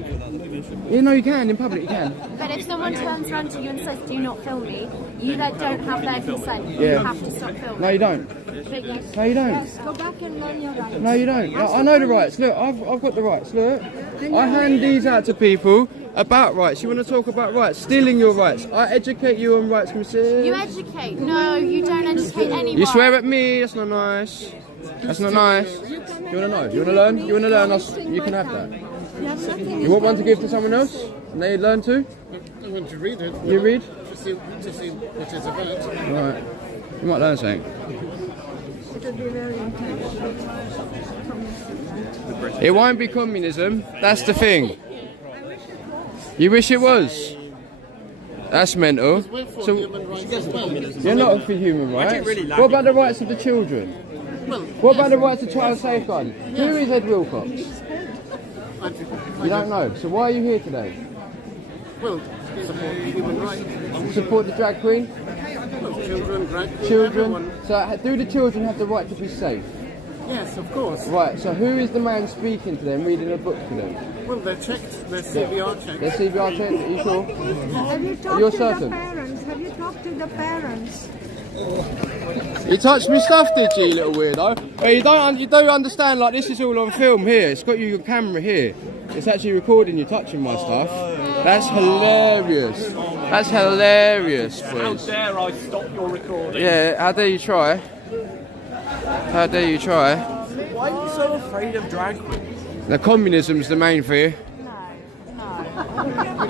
Yeah, no, you can. In public, you can. But if someone turns around to you and says, do not film me, you then don't have their consent. You Yeah. have to stop filming. No, you don't. No, you don't. Go back and learn your rights. No, you don't. I know the rights. Look, I've got the rights. Look, I hand these out to people about rights. You want to talk about rights? Stealing your rights. I educate you on rights, Commissioner. You educate. No, you don't educate anyone. You swear at me. That's not nice. That's not nice. You want to know? You want to learn? You want to learn? You can have that. You want one to give to someone else? And they learn too? I want to read it. You read? To see what it's about. Right. You might learn something. It would be very intense. It won't be communism. That's the thing. You wish it was? That's mental. So you're not for human rights. What about the rights of the children? What about the rights of child safeguarding? Who is Ed Willcox? You don't know. So why are you here today? Well, support human rights. Support the drag queen? Children, drag queen, Children. everyone. So do the children have the right to be safe? Yes, of course. Right, so who is the man speaking to them, reading a book to them? Well, they're checked. They're CBR checked. They're CBR checked? Are you sure? Have you talked You're to certain? the parents? Have you talked to the parents? You touched me stuff, did you, little weirdo? But you don't understand, like, this is all on film here. It's got your camera here. It's actually recording you touching my stuff. That's hilarious. That's hilarious, How boys. dare I stop your recording? Yeah, how dare you try? How dare you try? Why are you so afraid of drag queens? The communism's the main fear.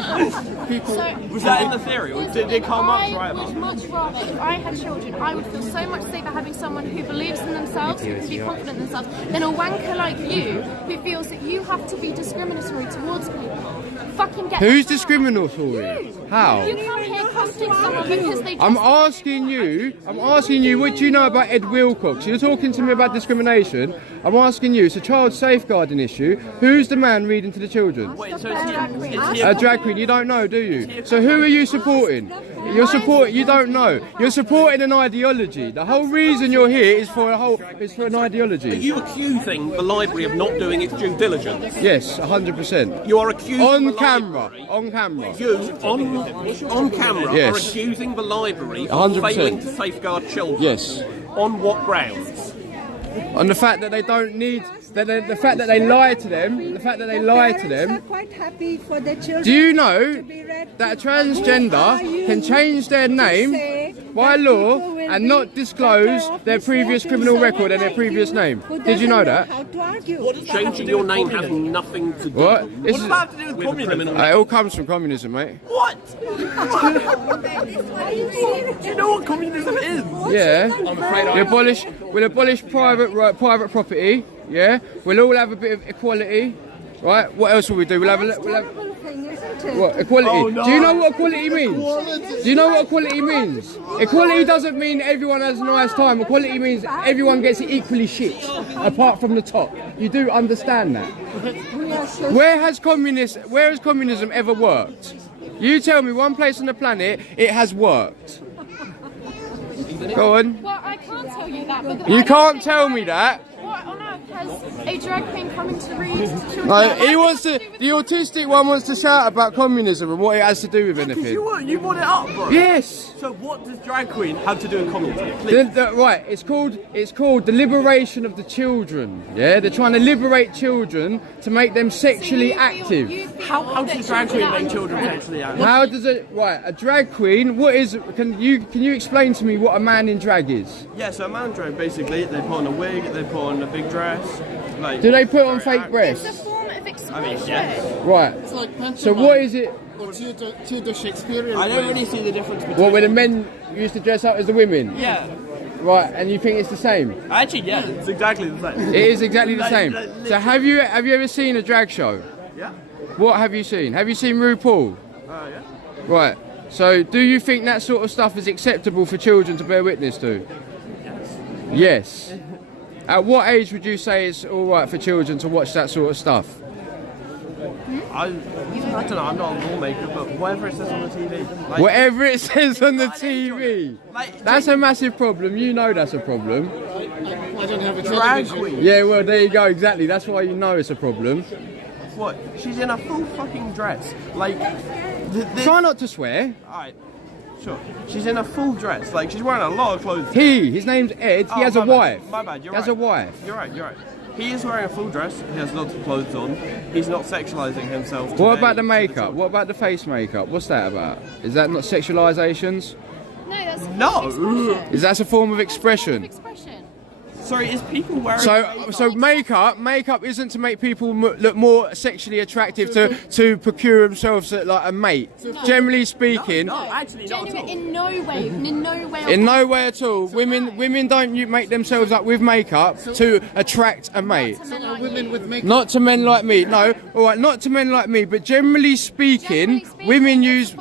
Was that in the theory, or did it come up right I would much rather, if I had children, I would feel so much safer having someone who believes in themselves, who can be confident in themselves, than a wanker like you, who feels that you have to be discriminatory towards people. Fucking get Who's the fuck out. discriminatory? How? You come here costing someone because they just... I'm asking you, what do you know about Ed Willcox? You're talking to me about discrimination. I'm asking you, it's a child safeguarding issue. Who's the man reading to the children? Wait, so A drag queen, you don't know, do you? So who are you supporting? You don't know. You're supporting an ideology. The whole reason you're here is for an Are ideology. you accusing the library of not doing its due diligence? Yes, 100%. You are accusing On the camera. library. On camera. You, on camera, Yes. are accusing the library of 100%. failing to safeguard children. Yes. On what grounds? On the fact that they don't need, the fact that they lie to them, Parents are quite happy for their children. Do you know to be read that a to. Who are transgender you can change their to name say by that law people will and be not disclose better off their previous listening criminal to record someone and their like previous you name? who Did you know doesn't that? How to argue? Changing your name has nothing to do. What? What does that have to do with communism? It all comes from communism, mate. What? Do you know what communism is? Yeah. We'll abolish private property. Yeah. We'll all have a bit of equality. Right. What else will we do? We'll have Terrible thing, isn't it? what equality? Oh, no. Do you know what equality means? Do you know what equality means? Equality doesn't mean everyone has a nice time. Equality means everyone gets it equally shit, apart from the top. You do understand that? Where has communism ever worked? You tell me one place on the planet it has worked. Go on. Well, I can't tell you that. But You can't tell me that. What on earth has a drag queen coming to read to children? No, the autistic one wants to shout about communism and what it has to do with anything. You brought it up, bro. Yes. So what does drag queen have to do with communism? Please. Right, it's called the liberation of the children. Yeah, they're trying to liberate children to make them sexually active. How does drag queen make children sexually active? How does a drag queen? What is? Can you explain to me what a man in drag is? Yeah, so a man drag basically they put on a wig, they put on a big dress. Like, Do they put on fake breasts? It's a form of expression. I mean, yes. Right. It's like pantomime. So what is it? Or to the Shakespearean. I don't way. really see the difference between. What, where the men used to dress up as the women? Yeah. Right, and you think it's the same? Actually, yeah, it's exactly the same. It is exactly the Like, same. So have you ever seen a drag show? Yeah. What have you seen? Have you seen RuPaul? Yeah. Right. So do you think that sort of stuff is acceptable for children to bear witness to? Yes. At what age would you say it's all right for children to watch that sort of stuff? I don't know, I'm not a lawmaker, but whatever it says on the TV. Like, Whatever it says on the TV. Like, That's a massive problem. You know that's a problem. I don't have a drag television. queen. Yeah, well, there you go. Exactly. That's why you know it's a problem. What? She's in a full fucking dress. Like, Try not to swear. Alright, sure. She's in a full dress. Like, she's wearing a lot of clothes. His name's Ed. He has a wife. My bad, you're He right. has a wife. You're right. He is wearing a full dress. He has lots of clothes on. He's not sexualising himself. What today. about the makeup? What about the face makeup? What's that about? Is that not sexualizations? No, that's No. Is that a form of expression? expression. Sorry, is people wearing So makeup isn't to make people look more sexually attractive to procure themselves like a mate. Generally speaking, No, actually not at all. In no way. in no way at all. Women don't make themselves up with makeup to attract a mate. Women with makeup. Not to men like me. No, all right, not to men like me. But generally speaking, women use.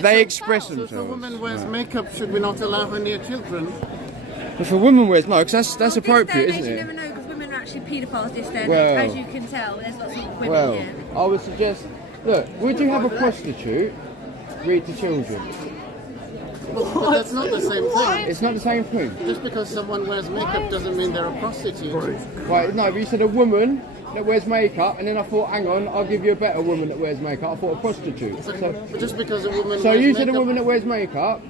They express So if a themselves. woman wears makeup, should we not allow her near children? If a woman wears no, because that's appropriate, isn't You it? never know, because women are actually paedophiles this day and Well. age, as you can tell. There's lots of women Well, here. I would suggest. Look, would you have a prostitute read to children? But that's not the same thing. It's not the same thing. Just because someone wears makeup doesn't mean they're a prostitute. Right, no, but you said a woman that wears makeup, and then I thought, hang on, I'll give you a better woman that wears makeup. I thought a prostitute. But just because a woman So wears you said a makeup- woman that wears makeup?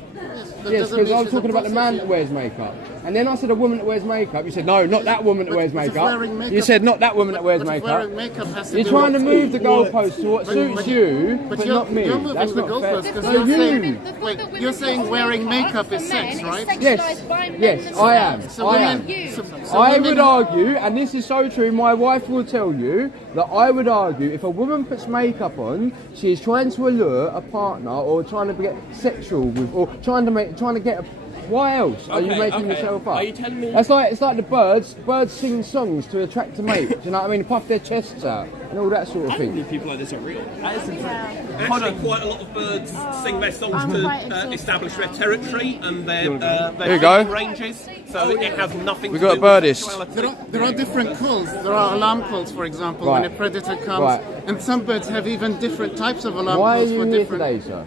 that Yes, doesn't because mean I was she's a talking about the man that wears makeup. And then I said a woman that wears makeup. You said, no, not that woman that wears But if makeup. wearing makeup- You said, not that woman that wears but if makeup. wearing makeup has to You're do trying to with- move the goalposts to what suits you, but you're, not me. You're moving That's the not fair. goalposts because No, you're you. saying, wait, you're saying wearing makeup is sex, right? Yes, yes, I am. So I women- am. so I women- would argue, and this is so true, my wife will tell you, that I would argue if a woman puts makeup on, she is trying to allure a partner or trying to get sexual with, or trying to get a. Why else are you Okay, making okay. yourself up? Are you telling me- It's like the birds. Birds sing songs to attract a mate. Do you know what I mean? Puff their chests out and all that sort of I don't thing. believe people like this are real. Hold Actually, on. quite a lot of birds sing their songs I'm to quite exhausted. establish their territory and their Here you go. feeding ranges. So it has nothing We to got do a with birdist. sexuality. There are different calls. There are alarm calls, for example, Right. when a predator comes. Right. And some birds have even different types of alarm Why are calls you for here different. today, sir?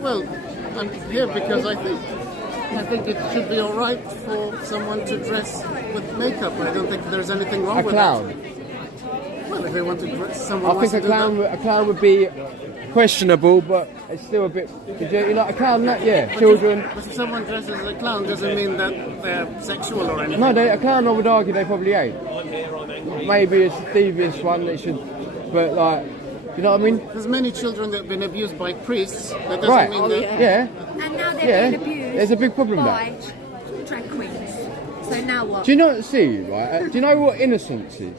Well, I'm here because I think it should be all right for someone to dress with makeup. I don't think there's anything wrong A with clown. that. Well, if they want to dress, someone I wants think to do a clown would be questionable, but it's still a bit. You like a clown? Yeah, children. But if someone dresses as a clown, doesn't mean that they're sexual or anything. No, a clown I would argue they probably ain't. Maybe it's a devious one that should, but like, you know what I mean? There's many children that have been abused by priests. That doesn't Right? mean that. Yeah. And now they're Yeah. being abused There's a big problem with by drag queens. So now what? Do you not see, right? Do you know what innocence is?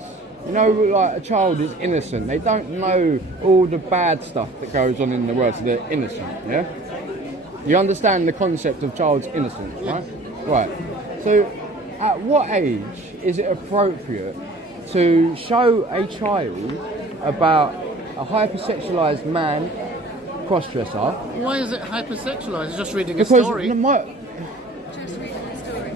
You know, like a child is innocent. They don't know all the bad stuff that goes on in the world, so they're innocent, yeah? You understand the concept of child's innocence, right? Right. So, at what age is it appropriate to show a child about a hypersexualized man crossdresser? Why is it hypersexualized? It's just reading a Because story. Just reading the story.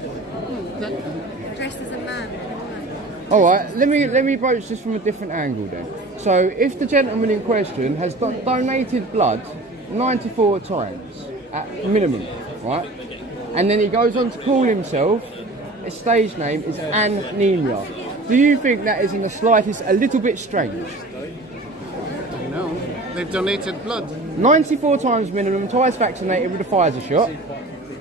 Dressed as a man. all right, let me approach this from a different angle then. So, if the gentleman in question has donated blood 94 times at minimum, right, and then he goes on to call himself, his stage name is Anemia. Do you think that is in the slightest a little bit strange? No, they've donated blood. 94 times minimum, twice vaccinated with a Pfizer shot.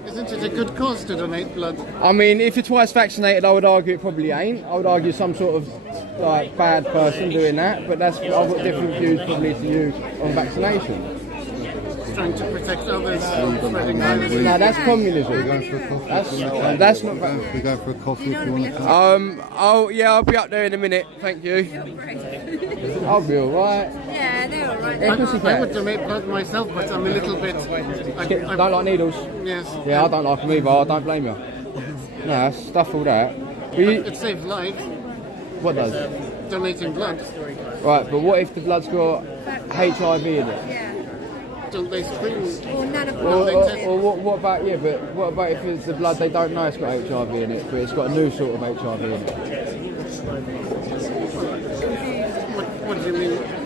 Isn't it a good cause to donate blood? I mean, if you're twice vaccinated, I would argue it probably ain't. I would argue some sort of like bad person doing that, but that's I've got different views probably to you on vaccination. Trying to protect others from spreading virus. No, that's communism. That's not. We go for a coffee if you want to come. Oh yeah, I'll be up there in a minute. Thank you. I'll be all right. Yeah, they're all right. I would donate blood myself, but I'm a little bit. I Don't like needles. Yes. Yeah, I don't like them either. I don't blame you. No, that's stuff all that. But It saves lives. what does? Donating blood. Right, but what if the blood's got HIV in it? Don't they screen? Or none of Or what about but what about if it's the blood they don't know it's got HIV in it, but it's got a new sort of HIV in it? What do you mean?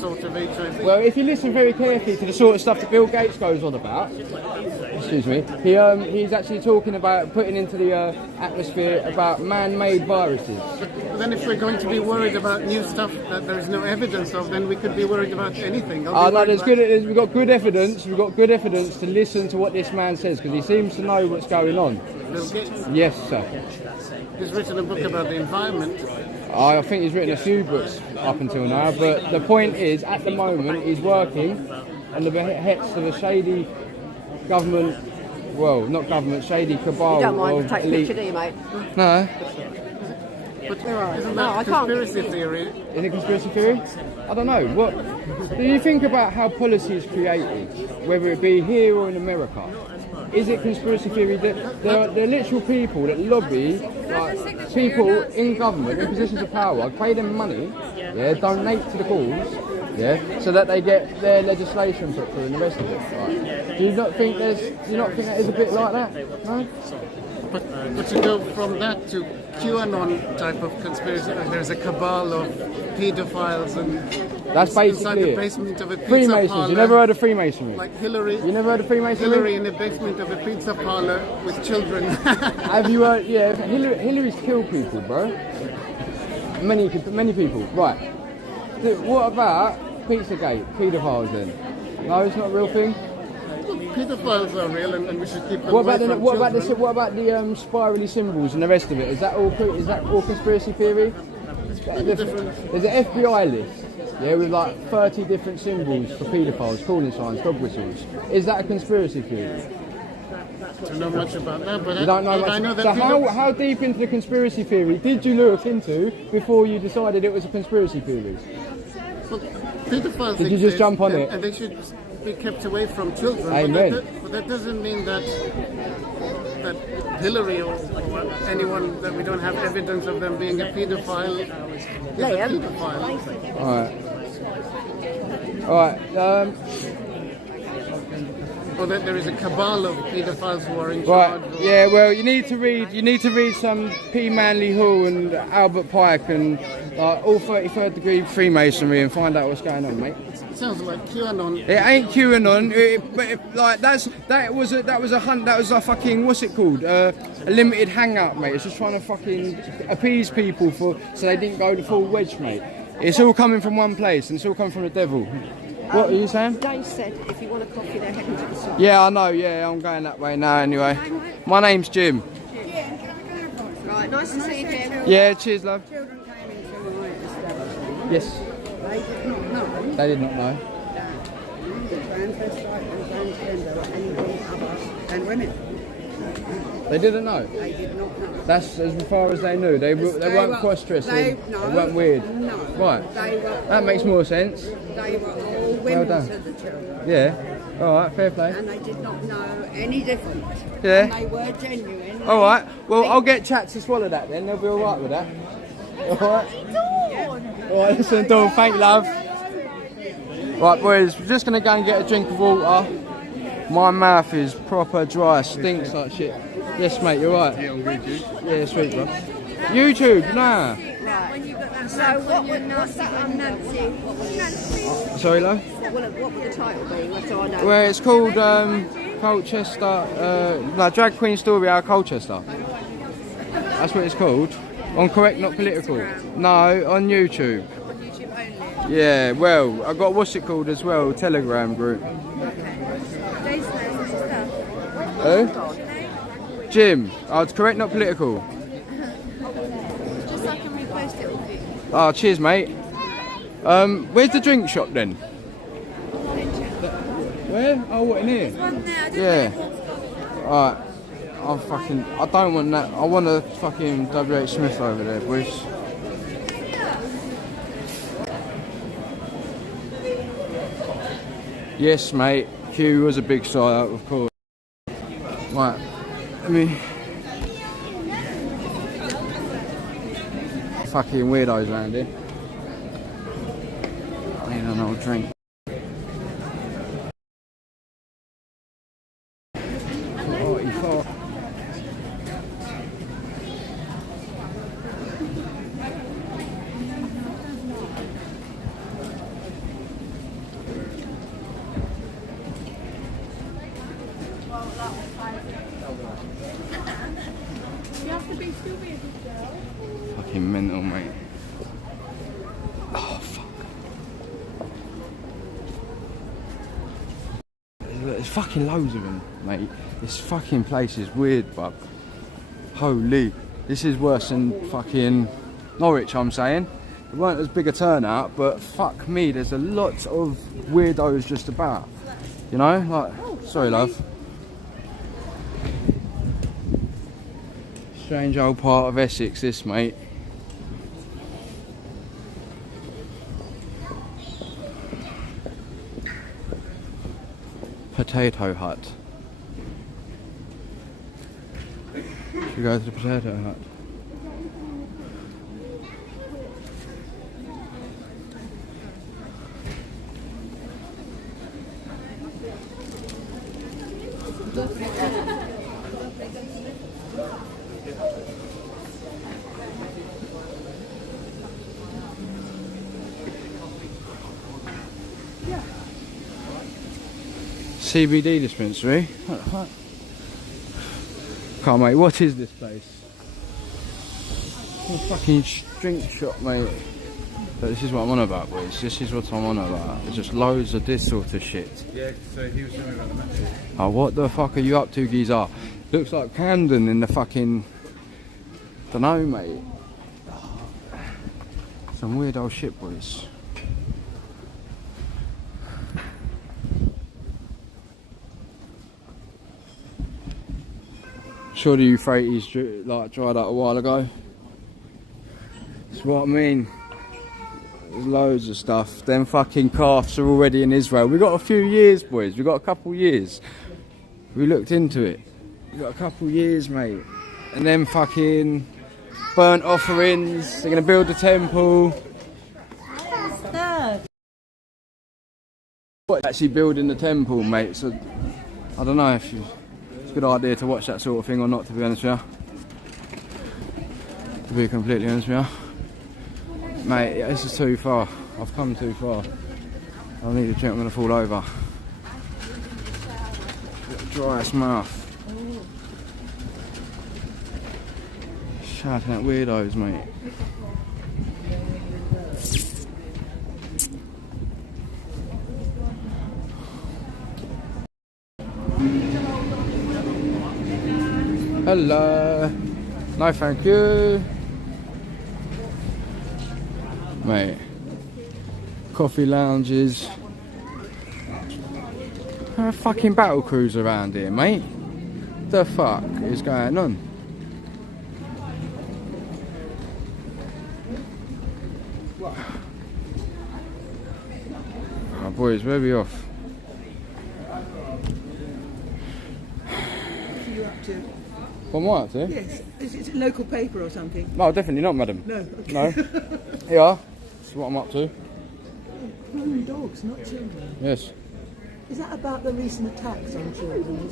sort of HIV. Well, if you listen very carefully to the sort of stuff that Bill Gates goes on about, excuse me, he's actually talking about putting into the atmosphere about man-made viruses. Then if we're going to be worried about new stuff that there is no evidence of, then we could be worried about anything. No, we've got good evidence. We've got good evidence to listen to what this man says, because he seems to know what's going on. Bill Gates? Yes, sir. He's written a book about the environment. I think he's written a few books up until now, but the point is, at the moment, he's working on the behest of a shady government, well, not government, shady cabal. You don't mind of to take a elite. picture, do you, mate? No. But isn't that conspiracy theory? Is it conspiracy theory? I don't know. What do you think about how policy is created, whether it be here or in America? Is it conspiracy theory that there are literal people that lobby, like people in government, in positions of power, pay them money, yeah, donate to the cause, yeah, so that they get their legislation put through and the rest of it. Right? Do you not think that is a bit like that? No? But to go from that to QAnon type of conspiracy, there's a cabal of paedophiles and that's basically inside the basement of a pizza Freemasons. parlor. You never heard of Freemasonry? Like Hillary. You never heard of Freemasonry? Hillary in the basement of a pizza parlor with children. Have you heard? Yeah, Hillary's killed people, bro. Many people. Right. What about Pizzagate, paedophiles then? No, it's not a real thing. Pedophiles are real, and we should keep them What away about from what children. about the spirally symbols and the rest of it? Is that all conspiracy theory? There's an FBI list, yeah, with like 30 different symbols for paedophiles, calling signs, dog whistles. Is that a conspiracy theory? I don't know much about that, but You don't know much. I know that So how deep into the conspiracy theory did you look into before you decided it was a conspiracy theory? Well, pedophiles Did you just exist, jump on and, it? and they should be kept away from children. Amen. But that doesn't mean that Hillary or anyone that we don't have evidence of them being a pedophile is a pedophile. All right. Or that there is a cabal of pedophiles who are in Right. charge. Yeah. Well, you need to read some P. Manly Hall and Albert Pike and all 33rd degree Freemasonry and find out what's going on, mate. It sounds like QAnon. It ain't QAnon, that was a fucking, what's it called? A limited hangout, mate. It's just trying to fucking appease people so they didn't go the full wedge, mate. It's all coming from one place and it's all coming from the devil. What are you saying? Dave said if you want a coffee, they're heading to the store. Yeah, I know. Yeah, I'm going that way now. Anyway, my name's Jim. Right, nice to see you, Jim. Yeah, cheers, love. Children came into my establishment. Yes. They did not know They did not know. that the transvestite and transgender were anything other than women. They didn't know. They did not know. That's as far as they knew. They weren't cross-dressing. They weren't weird. No. Right. That makes more sense. They were all Well women done. to the children. Yeah. All right. Fair play. And they did not know any different. Yeah. And they were genuine. All right. Well, I'll get Chat to swallow that then. They'll be all right with that. All right. All right. Listen, Dawn. Thank you, love. Right, boys. We're just gonna go and get a drink of water. My mouth is proper dry. Stinks like shit. Yes, mate. You're right. Yeah, on YouTube. Yeah, sweet, bro. YouTube. Nah. So what's that on Nancy? Sorry, love. What would the title be? So I know. Well, it's called Colchester. Drag Queen Story Hour Colchester. That's what it's called. On Correct Not Political. No, on YouTube. Yeah, well, I got what's it called as well, Telegram group. Who? Jim. Oh, it's Correct Not Political. Just so I can repost it with you. Oh, cheers, mate. Where's the drink shop then? Where? Oh, what, in here? Yeah. Alright. I don't want that. I want a fucking W.H. Smith over there, boys. Yes, mate. Q was a big side, of course. Right. Let me... Fucking weirdos around here. I need an old drink. there's fucking loads of them, mate. This fucking place is weird, but holy, this is worse than fucking Norwich, I'm saying. It weren't as big a turnout, but fuck me, there's a lot of weirdos just about. You know, like, sorry love. Strange old part of Essex, this, mate. Potato Hut. Should we go to the Potato Hut? CBD dispensary. Can't, mate. What is this place? It's a fucking drink shop, mate. But this is what I'm on about, boys. This is what I'm on about. There's just loads of this sort of shit. Yeah, so he was telling me about the matches. Oh, what the fuck are you up to, geezer? Looks like Camden in the fucking... Dunno, mate. Some weird old shit, boys. Surely you Euphrates like dried out a while ago. That's what I mean. There's loads of stuff. Them fucking calves are already in Israel. We got a few years, boys. We got a couple years. We looked into it. We got a couple years, mate. And then fucking burnt offerings. They're gonna build the temple. Actually building the temple, mate. So I don't know if it's a good idea to watch that sort of thing or not, to be honest with you. To be completely honest with you. Mate, this is too far. I've come too far. I need a drink, I'm going to fall over. Dry ass mouth. Shouting at weirdos, mate. Hello. No, thank you. Mate. Coffee lounges. A fucking battle cruise around here, mate. The fuck is going on? Oh, boys, where are we off? What am I up to? Yes. Is it a local paper or something? No, definitely not, madam. No. Okay. No. Yeah, that's what I'm up to. Dogs, not children. Yes. Is that about the recent attacks on children?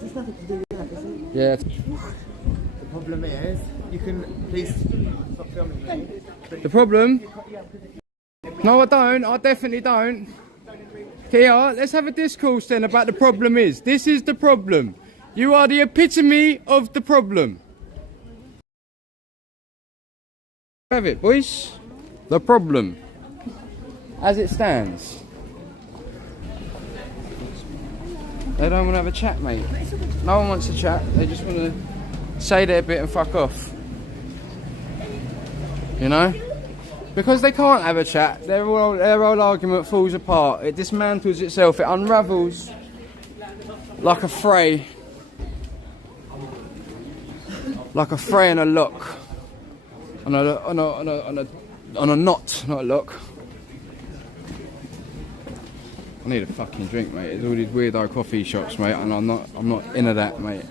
There's nothing to do with that, is it? Yeah. What? The problem is, you can please stop filming me. The problem? No, I don't. I definitely don't. Kia, let's have a discourse then about the problem is. This is the problem. You are the epitome of the problem. Have it, boys. The problem. As it stands. They don't want to have a chat, mate. No one wants to chat. They just want to say their bit and fuck off. You know? Because they can't have a chat, their whole argument falls apart. It dismantles itself. It unravels like a fray. Like a fray in a lock. On a knot, not a lock. I need a fucking drink, mate. There's all these weirdo coffee shops, mate, and I'm not into that, mate.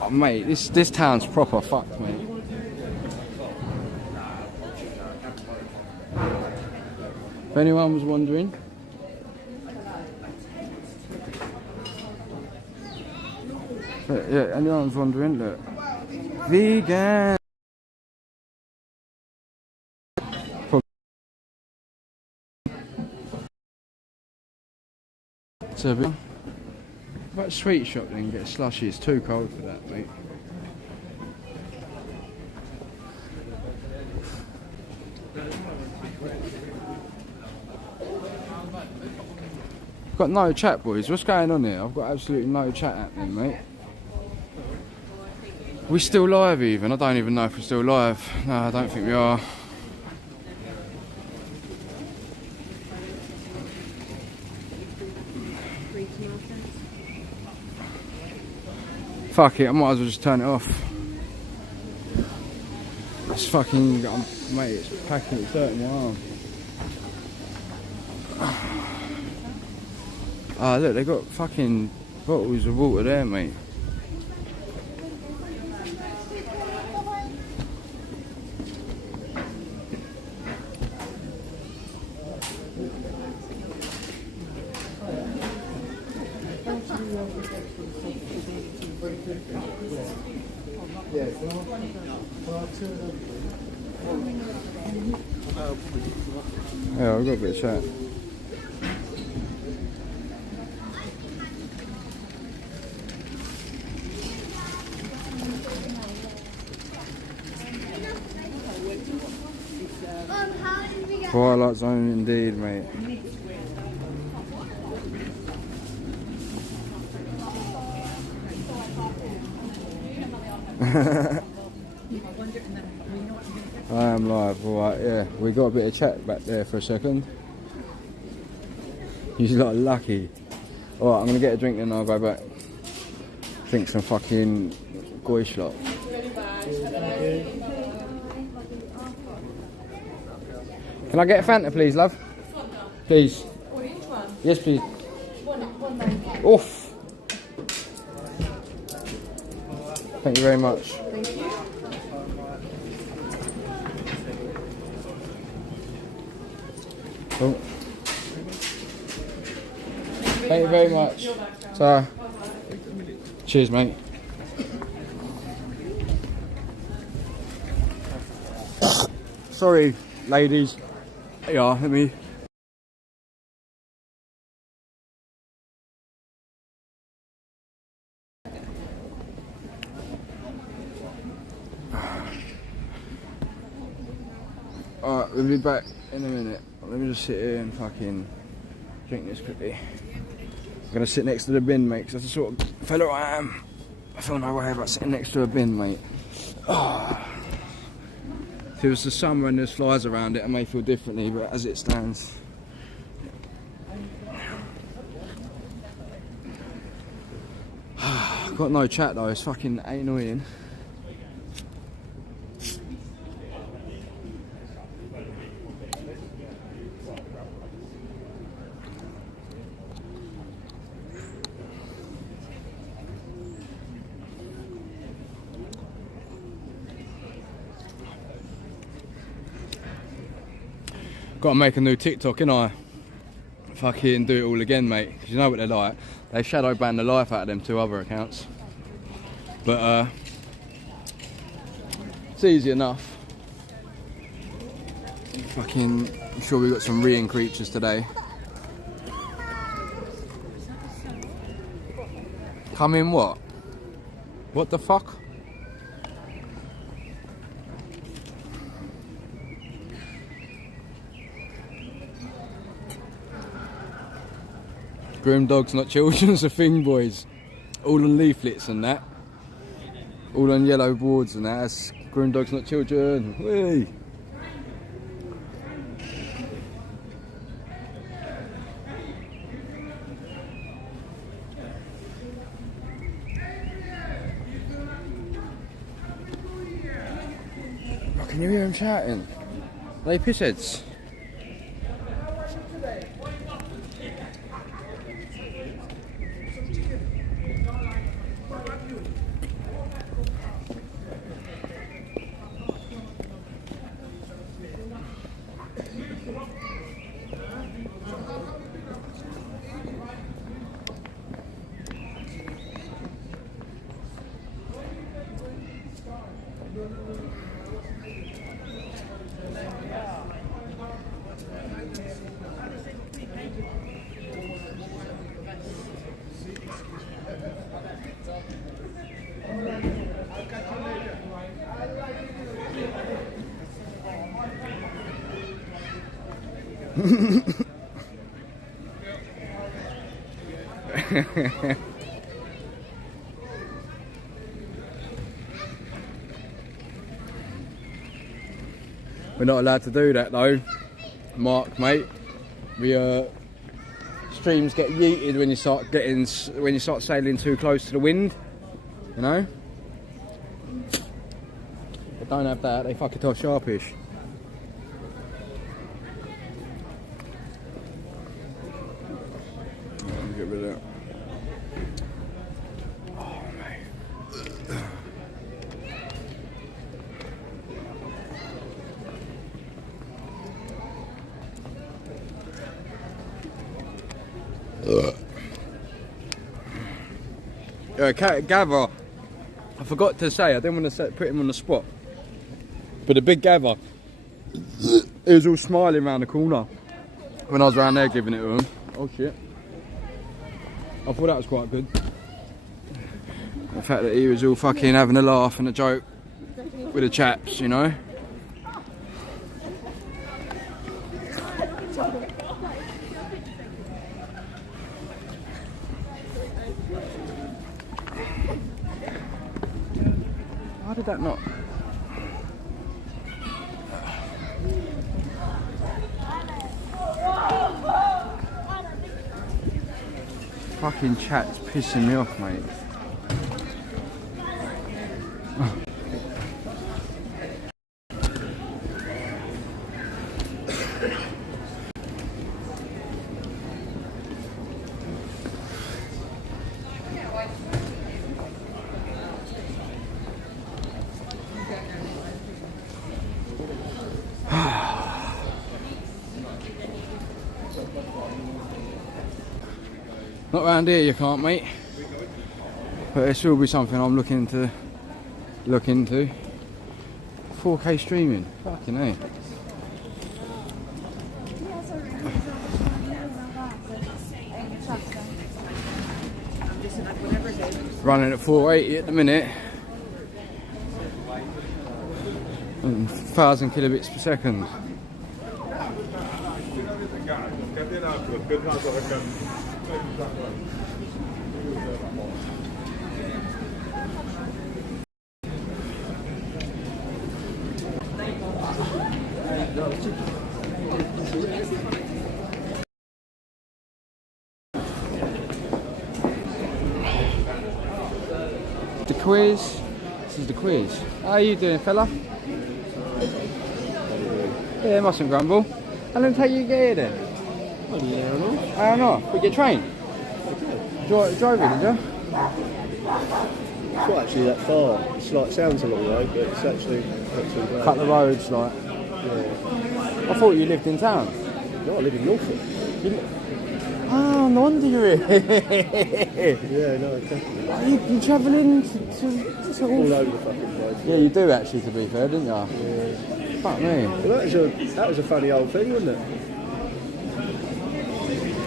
Oh, mate, this town's proper fucked, mate. If anyone was wondering. Yeah, anyone was wondering, look. Vegan. So, about a sweet shop then, get a slushy. It's too cold for that, mate. got no chat, boys. What's going on here? I've got absolutely no chat happening, mate. We still live even? I don't even know if we're still live. No, I don't think we are. Fuck it, I might as well just turn it off. It's fucking, mate, it's packing, it's hurting my arm. Ah, look, they got fucking bottles of water there, mate. Yeah, I've got a bit of chat. Twilight Zone indeed, mate. I am live, alright, yeah. We got a bit of chat back there for a second. You lot are lucky. Alright, I'm gonna get a drink and I'll go back. Drink some fucking Goyschlop. Can I get a Fanta, please, love? Please. Yes, please. Oof. Thank you very much. Thank you. Oh. Thank you very much. So, cheers, mate. Sorry, ladies. Yeah, let me. Alright, we'll be back in a minute. Let me just sit here and fucking drink this quickly. I'm gonna sit next to the bin, mate, because that's the sort of fellow I am. I feel no way about sitting next to a bin, mate. Oh. If it was the summer and there's flies around it, I may feel differently, but as it stands. Got no chat though, it's fucking annoying. Got to make a new TikTok, innit? Fucking do it all again, mate. Because you know what they're like. They shadow ban the life out of them 2 other accounts. But it's easy enough. Fucking, I'm sure we got some reeing creatures today. Come in what? What the fuck? Groom dogs, not children's a thing, boys. All on leaflets and that. All on yellow boards and that. That's groom dogs, not children. Whee! Oh, can you hear him shouting? Are they pissheads? We're not allowed to do that though, Mark, mate. Streams get yeeted when you start sailing too close to the wind, you know. They don't have that. They fuck it off sharpish. Get rid of that. Oh, mate. Gavin, I forgot to say, I didn't want to put him on the spot, but the big Gavin, he was all smiling around the corner when I was around there giving it to him. Oh shit. I thought that was quite good. The fact that he was all fucking having a laugh and a joke with the chaps, you know. How did that not? Fucking chat's pissing me off, mate. Not round here you can't, mate. But this will be something I'm looking to look into. 4K streaming, fucking hell. Running at 480 at the minute. 1,000 kilobits per second. The quiz. This is the quiz. How are you doing, fella? Yeah, mustn't grumble. How long take you to get here then? Well, yeah, I don't know. I don't know. We get trained. Driving, did you? It's not actually that far. It's like, it sounds a long way, but it's actually not too bad. Cut the roads, like. Yeah. I thought you lived in town. No, I live in Norfolk. Oh, no wonder you're here. Yeah, no, definitely. Are you travelling to all over the fucking place? Yeah, you do actually, to be fair, didn't you? Yeah. Fuck me. Well, that was a funny old thing, wasn't it?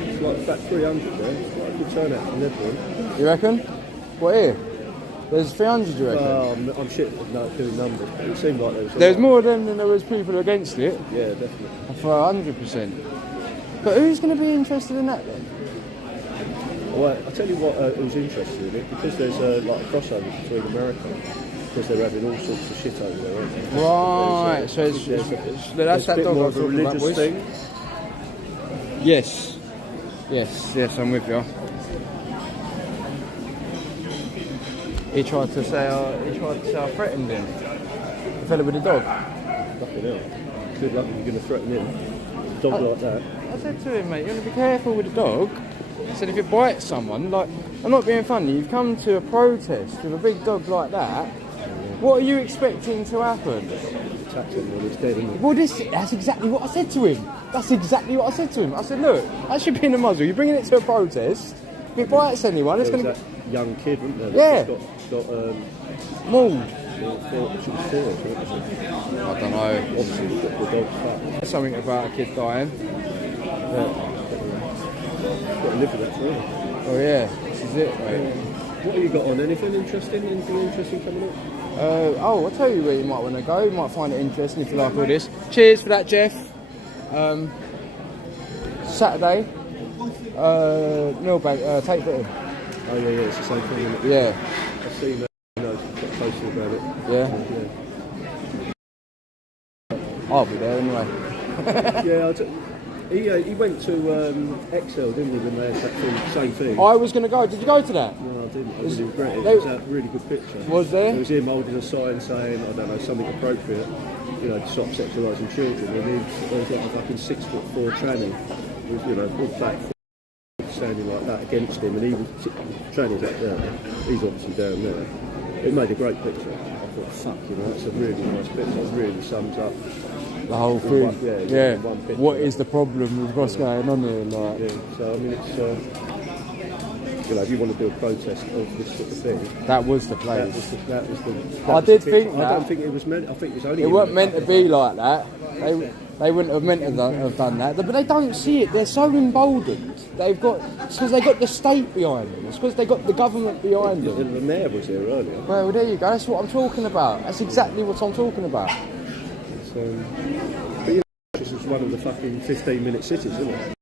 It's like about 300 there. It's quite a good turnout from everyone. You reckon? What here? There's 300, you reckon? Well, I'm shit at doing numbers, but it seemed like there's more of them than there was people against it. Yeah, definitely. For 100%. But who's going to be interested in that then? Well, I'll tell you what who's interested in it, because there's like a crossover between America, because they're having all sorts of shit over there, aren't they? Right, so that's that dog I was talking about, boys. Thing. Yes. Yes, I'm with you. He tried to say I threatened him. The fella with the dog. Fucking hell. Good luck if you're going to threaten him. A dog like that. I said to him, mate, you're going to be careful with the dog. I said, if it bites someone, like, I'm not being funny, you've come to a protest with a big dog like that, what are you expecting to happen? Attack him when he's dead, isn't it? Well, that's exactly what I said to him. That's exactly what I said to him. I said, look, that should be in the muzzle. You're bringing it to a protest. If it bites anyone, it's going to be... young kid, wasn't there? Yeah. Got mauled. I don't know. Obviously, the dog fucked. There's something about a kid dying. Got to live with that forever. Oh yeah, this is it, mate. What have you got on? Anything interesting coming up? I'll tell you where you might want to go. You might find it interesting if you like all this. Cheers for that, Jeff. Saturday, Millbank, Tate Britain. Oh yeah, it's the same thing, isn't it? Yeah. I've seen that, posted about it. Yeah. I'll be there anyway. Yeah, he went to Excel, didn't he, when they had that same thing? I was going to go. Did you go to that? No, I didn't. I really regret it. It was a really good picture. Was there? It was him holding a sign saying, I don't know, something appropriate, you know, to stop sexualising children. And there was like a fucking 6'4" tranny, with, you know, all black, standing like that against him, and he was tranny's up there. He's obviously down there. It made a great picture. I thought, fuck, you know, that's a really nice picture. It really sums up the whole thing. Yeah. What is the problem with what's going on here? Like, yeah. So I mean, it's you know, if you want to do a protest of this sort of thing, that was the place. That was the. I did think that. I don't think it was meant. I think it was only. It wasn't meant to be like that. They wouldn't have meant to have done that. But they don't see it. They're so emboldened. It's because they got the state behind them. It's because they got the government behind them. The mayor was there earlier. Well, there you go. That's what I'm talking about. That's exactly what I'm talking about. But you know, this was one of the fucking 15-minute cities, isn't it?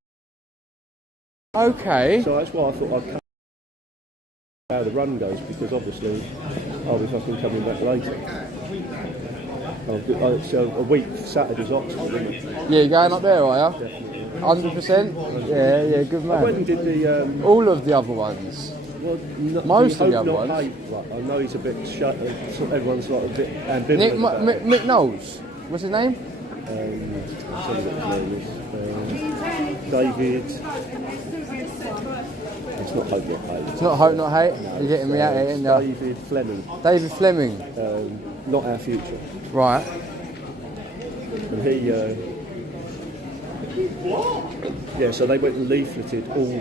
Okay. So that's why I thought I'd cut how the run goes, because obviously I'll be fucking coming back later. It's a week, Saturday's Oxford, isn't it? Yeah, you're going up there, are you? Definitely. 100%? Yeah, good man. I went and did the... all of the other ones? Well, most of the other ones. Like, I know he's a bit shut, everyone's like a bit ambivalent. Mick Knowles. What's his name? I'll tell you what his name is. David. It's not Hope Not Hate. It's not Hope Not Hate? No, you're getting me out here, isn't you? David Fleming. David Fleming. Not Our Future. Right. And he. Yeah, so they went and leafleted all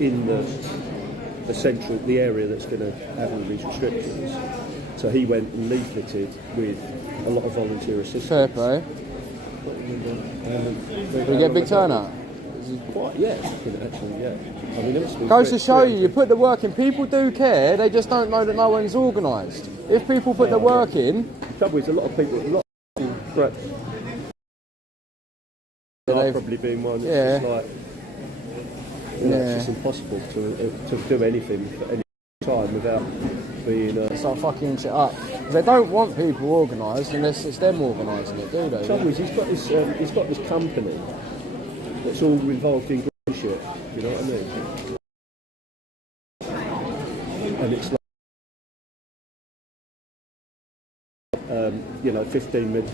in the area that's going to have all these restrictions. So he went and leafleted with a lot of volunteer assistance. Fair play. Did we get a big turnout? Quite, yeah, actually, yeah. I mean, it must be goes to show you put the work in. People do care, they just don't know that no one's organised. If people put the work in... The trouble is, a lot of people probably being one that's just like... You know, it's just impossible to do anything for any time without being... Start fucking shit up. They don't want people organised unless it's them organising it, do they? The trouble is, he's got this company that's all involved in green shit, you know what I mean? And it's like, you know, 15 minutes,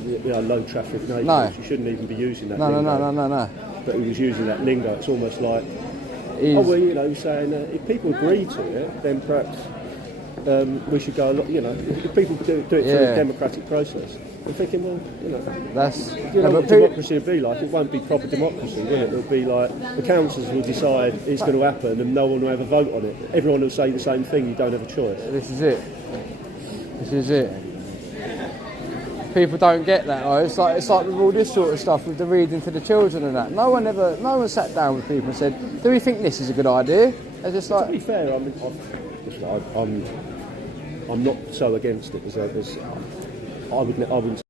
low traffic neighbourhoods. No. You shouldn't even be using that lingo. No. But he was using that lingo. It's almost like, saying if people agree to it, then perhaps we should go a lot, you know, if people do it through a democratic process. I'm thinking, well, you know, that's what democracy will be like. It won't be proper democracy, will it? It'll be like the councils will decide it's going to happen, and no one will have a vote on it. Everyone will say the same thing. You don't have a choice. This is it. People don't get that. Though. It's like with all this sort of stuff with the reading to the children and that. No one sat down with people and said, "Do we think this is a good idea?" They're just like. To be fair, I'm not so against it as I wouldn't.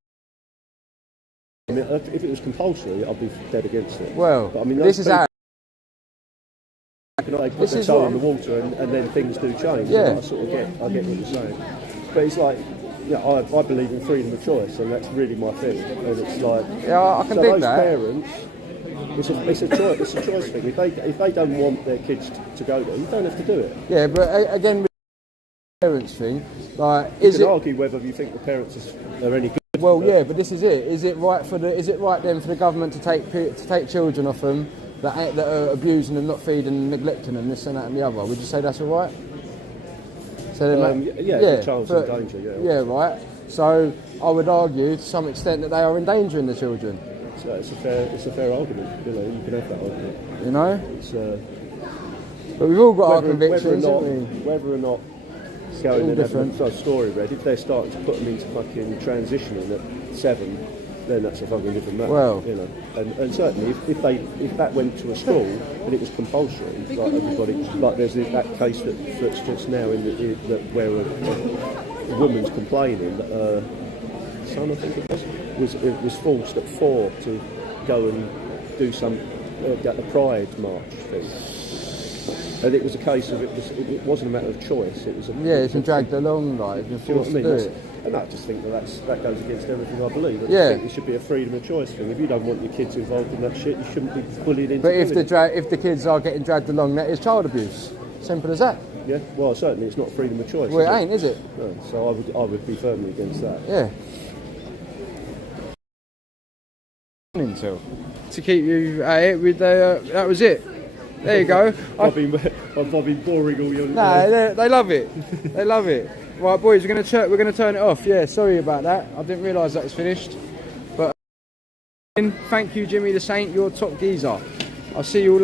I mean, if it was compulsory, I'd be dead against it. Well, but, I mean, this is how. They put their toe in the water and then things do change. Yeah. I sort of get what you're saying. But it's like, I believe in freedom of choice, and that's really my thing. And it's like, I can dig that. Parents, it's a choice thing. If they don't want their kids to go there, you don't have to do it. Yeah, but again, with the parents thing, like, you can argue whether you think the parents are any good. Well, yeah, but this is it. Is it right then for the government to take children off them that are abusing them, not feeding them, neglecting them, this and that and the other? Would you say that's all right? So the child's in danger. Yeah, right. So I would argue to some extent that they are endangering the children. So it's a fair argument. You know, you can have that argument. You know. But we've all got our convictions, whether or not going and having a story read, if they're starting to put them into fucking transitioning at 7, then that's a fucking different matter. Well, you know, and certainly if that went to a school and it was compulsory, like everybody, like there's that case that's just now where a woman's complaining that her son, I think it was forced at 4 to go and do some at the Pride March thing. And it was a case of it wasn't a matter of choice. It was it's been dragged along, like, been forced to do it. And I just think that goes against everything I believe. I Yeah. think it should be a freedom of choice thing. If you don't want your kids involved in that shit, you shouldn't be bullied into But if doing the kids are getting dragged along, that is child abuse. Simple as that. Yeah, well, certainly it's not freedom of choice. Well, it ain't, is it? No, so I would be firmly against that. Yeah. Until to keep you at it with that was it. There you go. I've been boring all your. No, they love it. They love it. Right, boys, we're gonna turn it off. Yeah, sorry about that. I didn't realise that was finished. But thank you, Jimmy the Saint. You're top geezer. I'll see you all.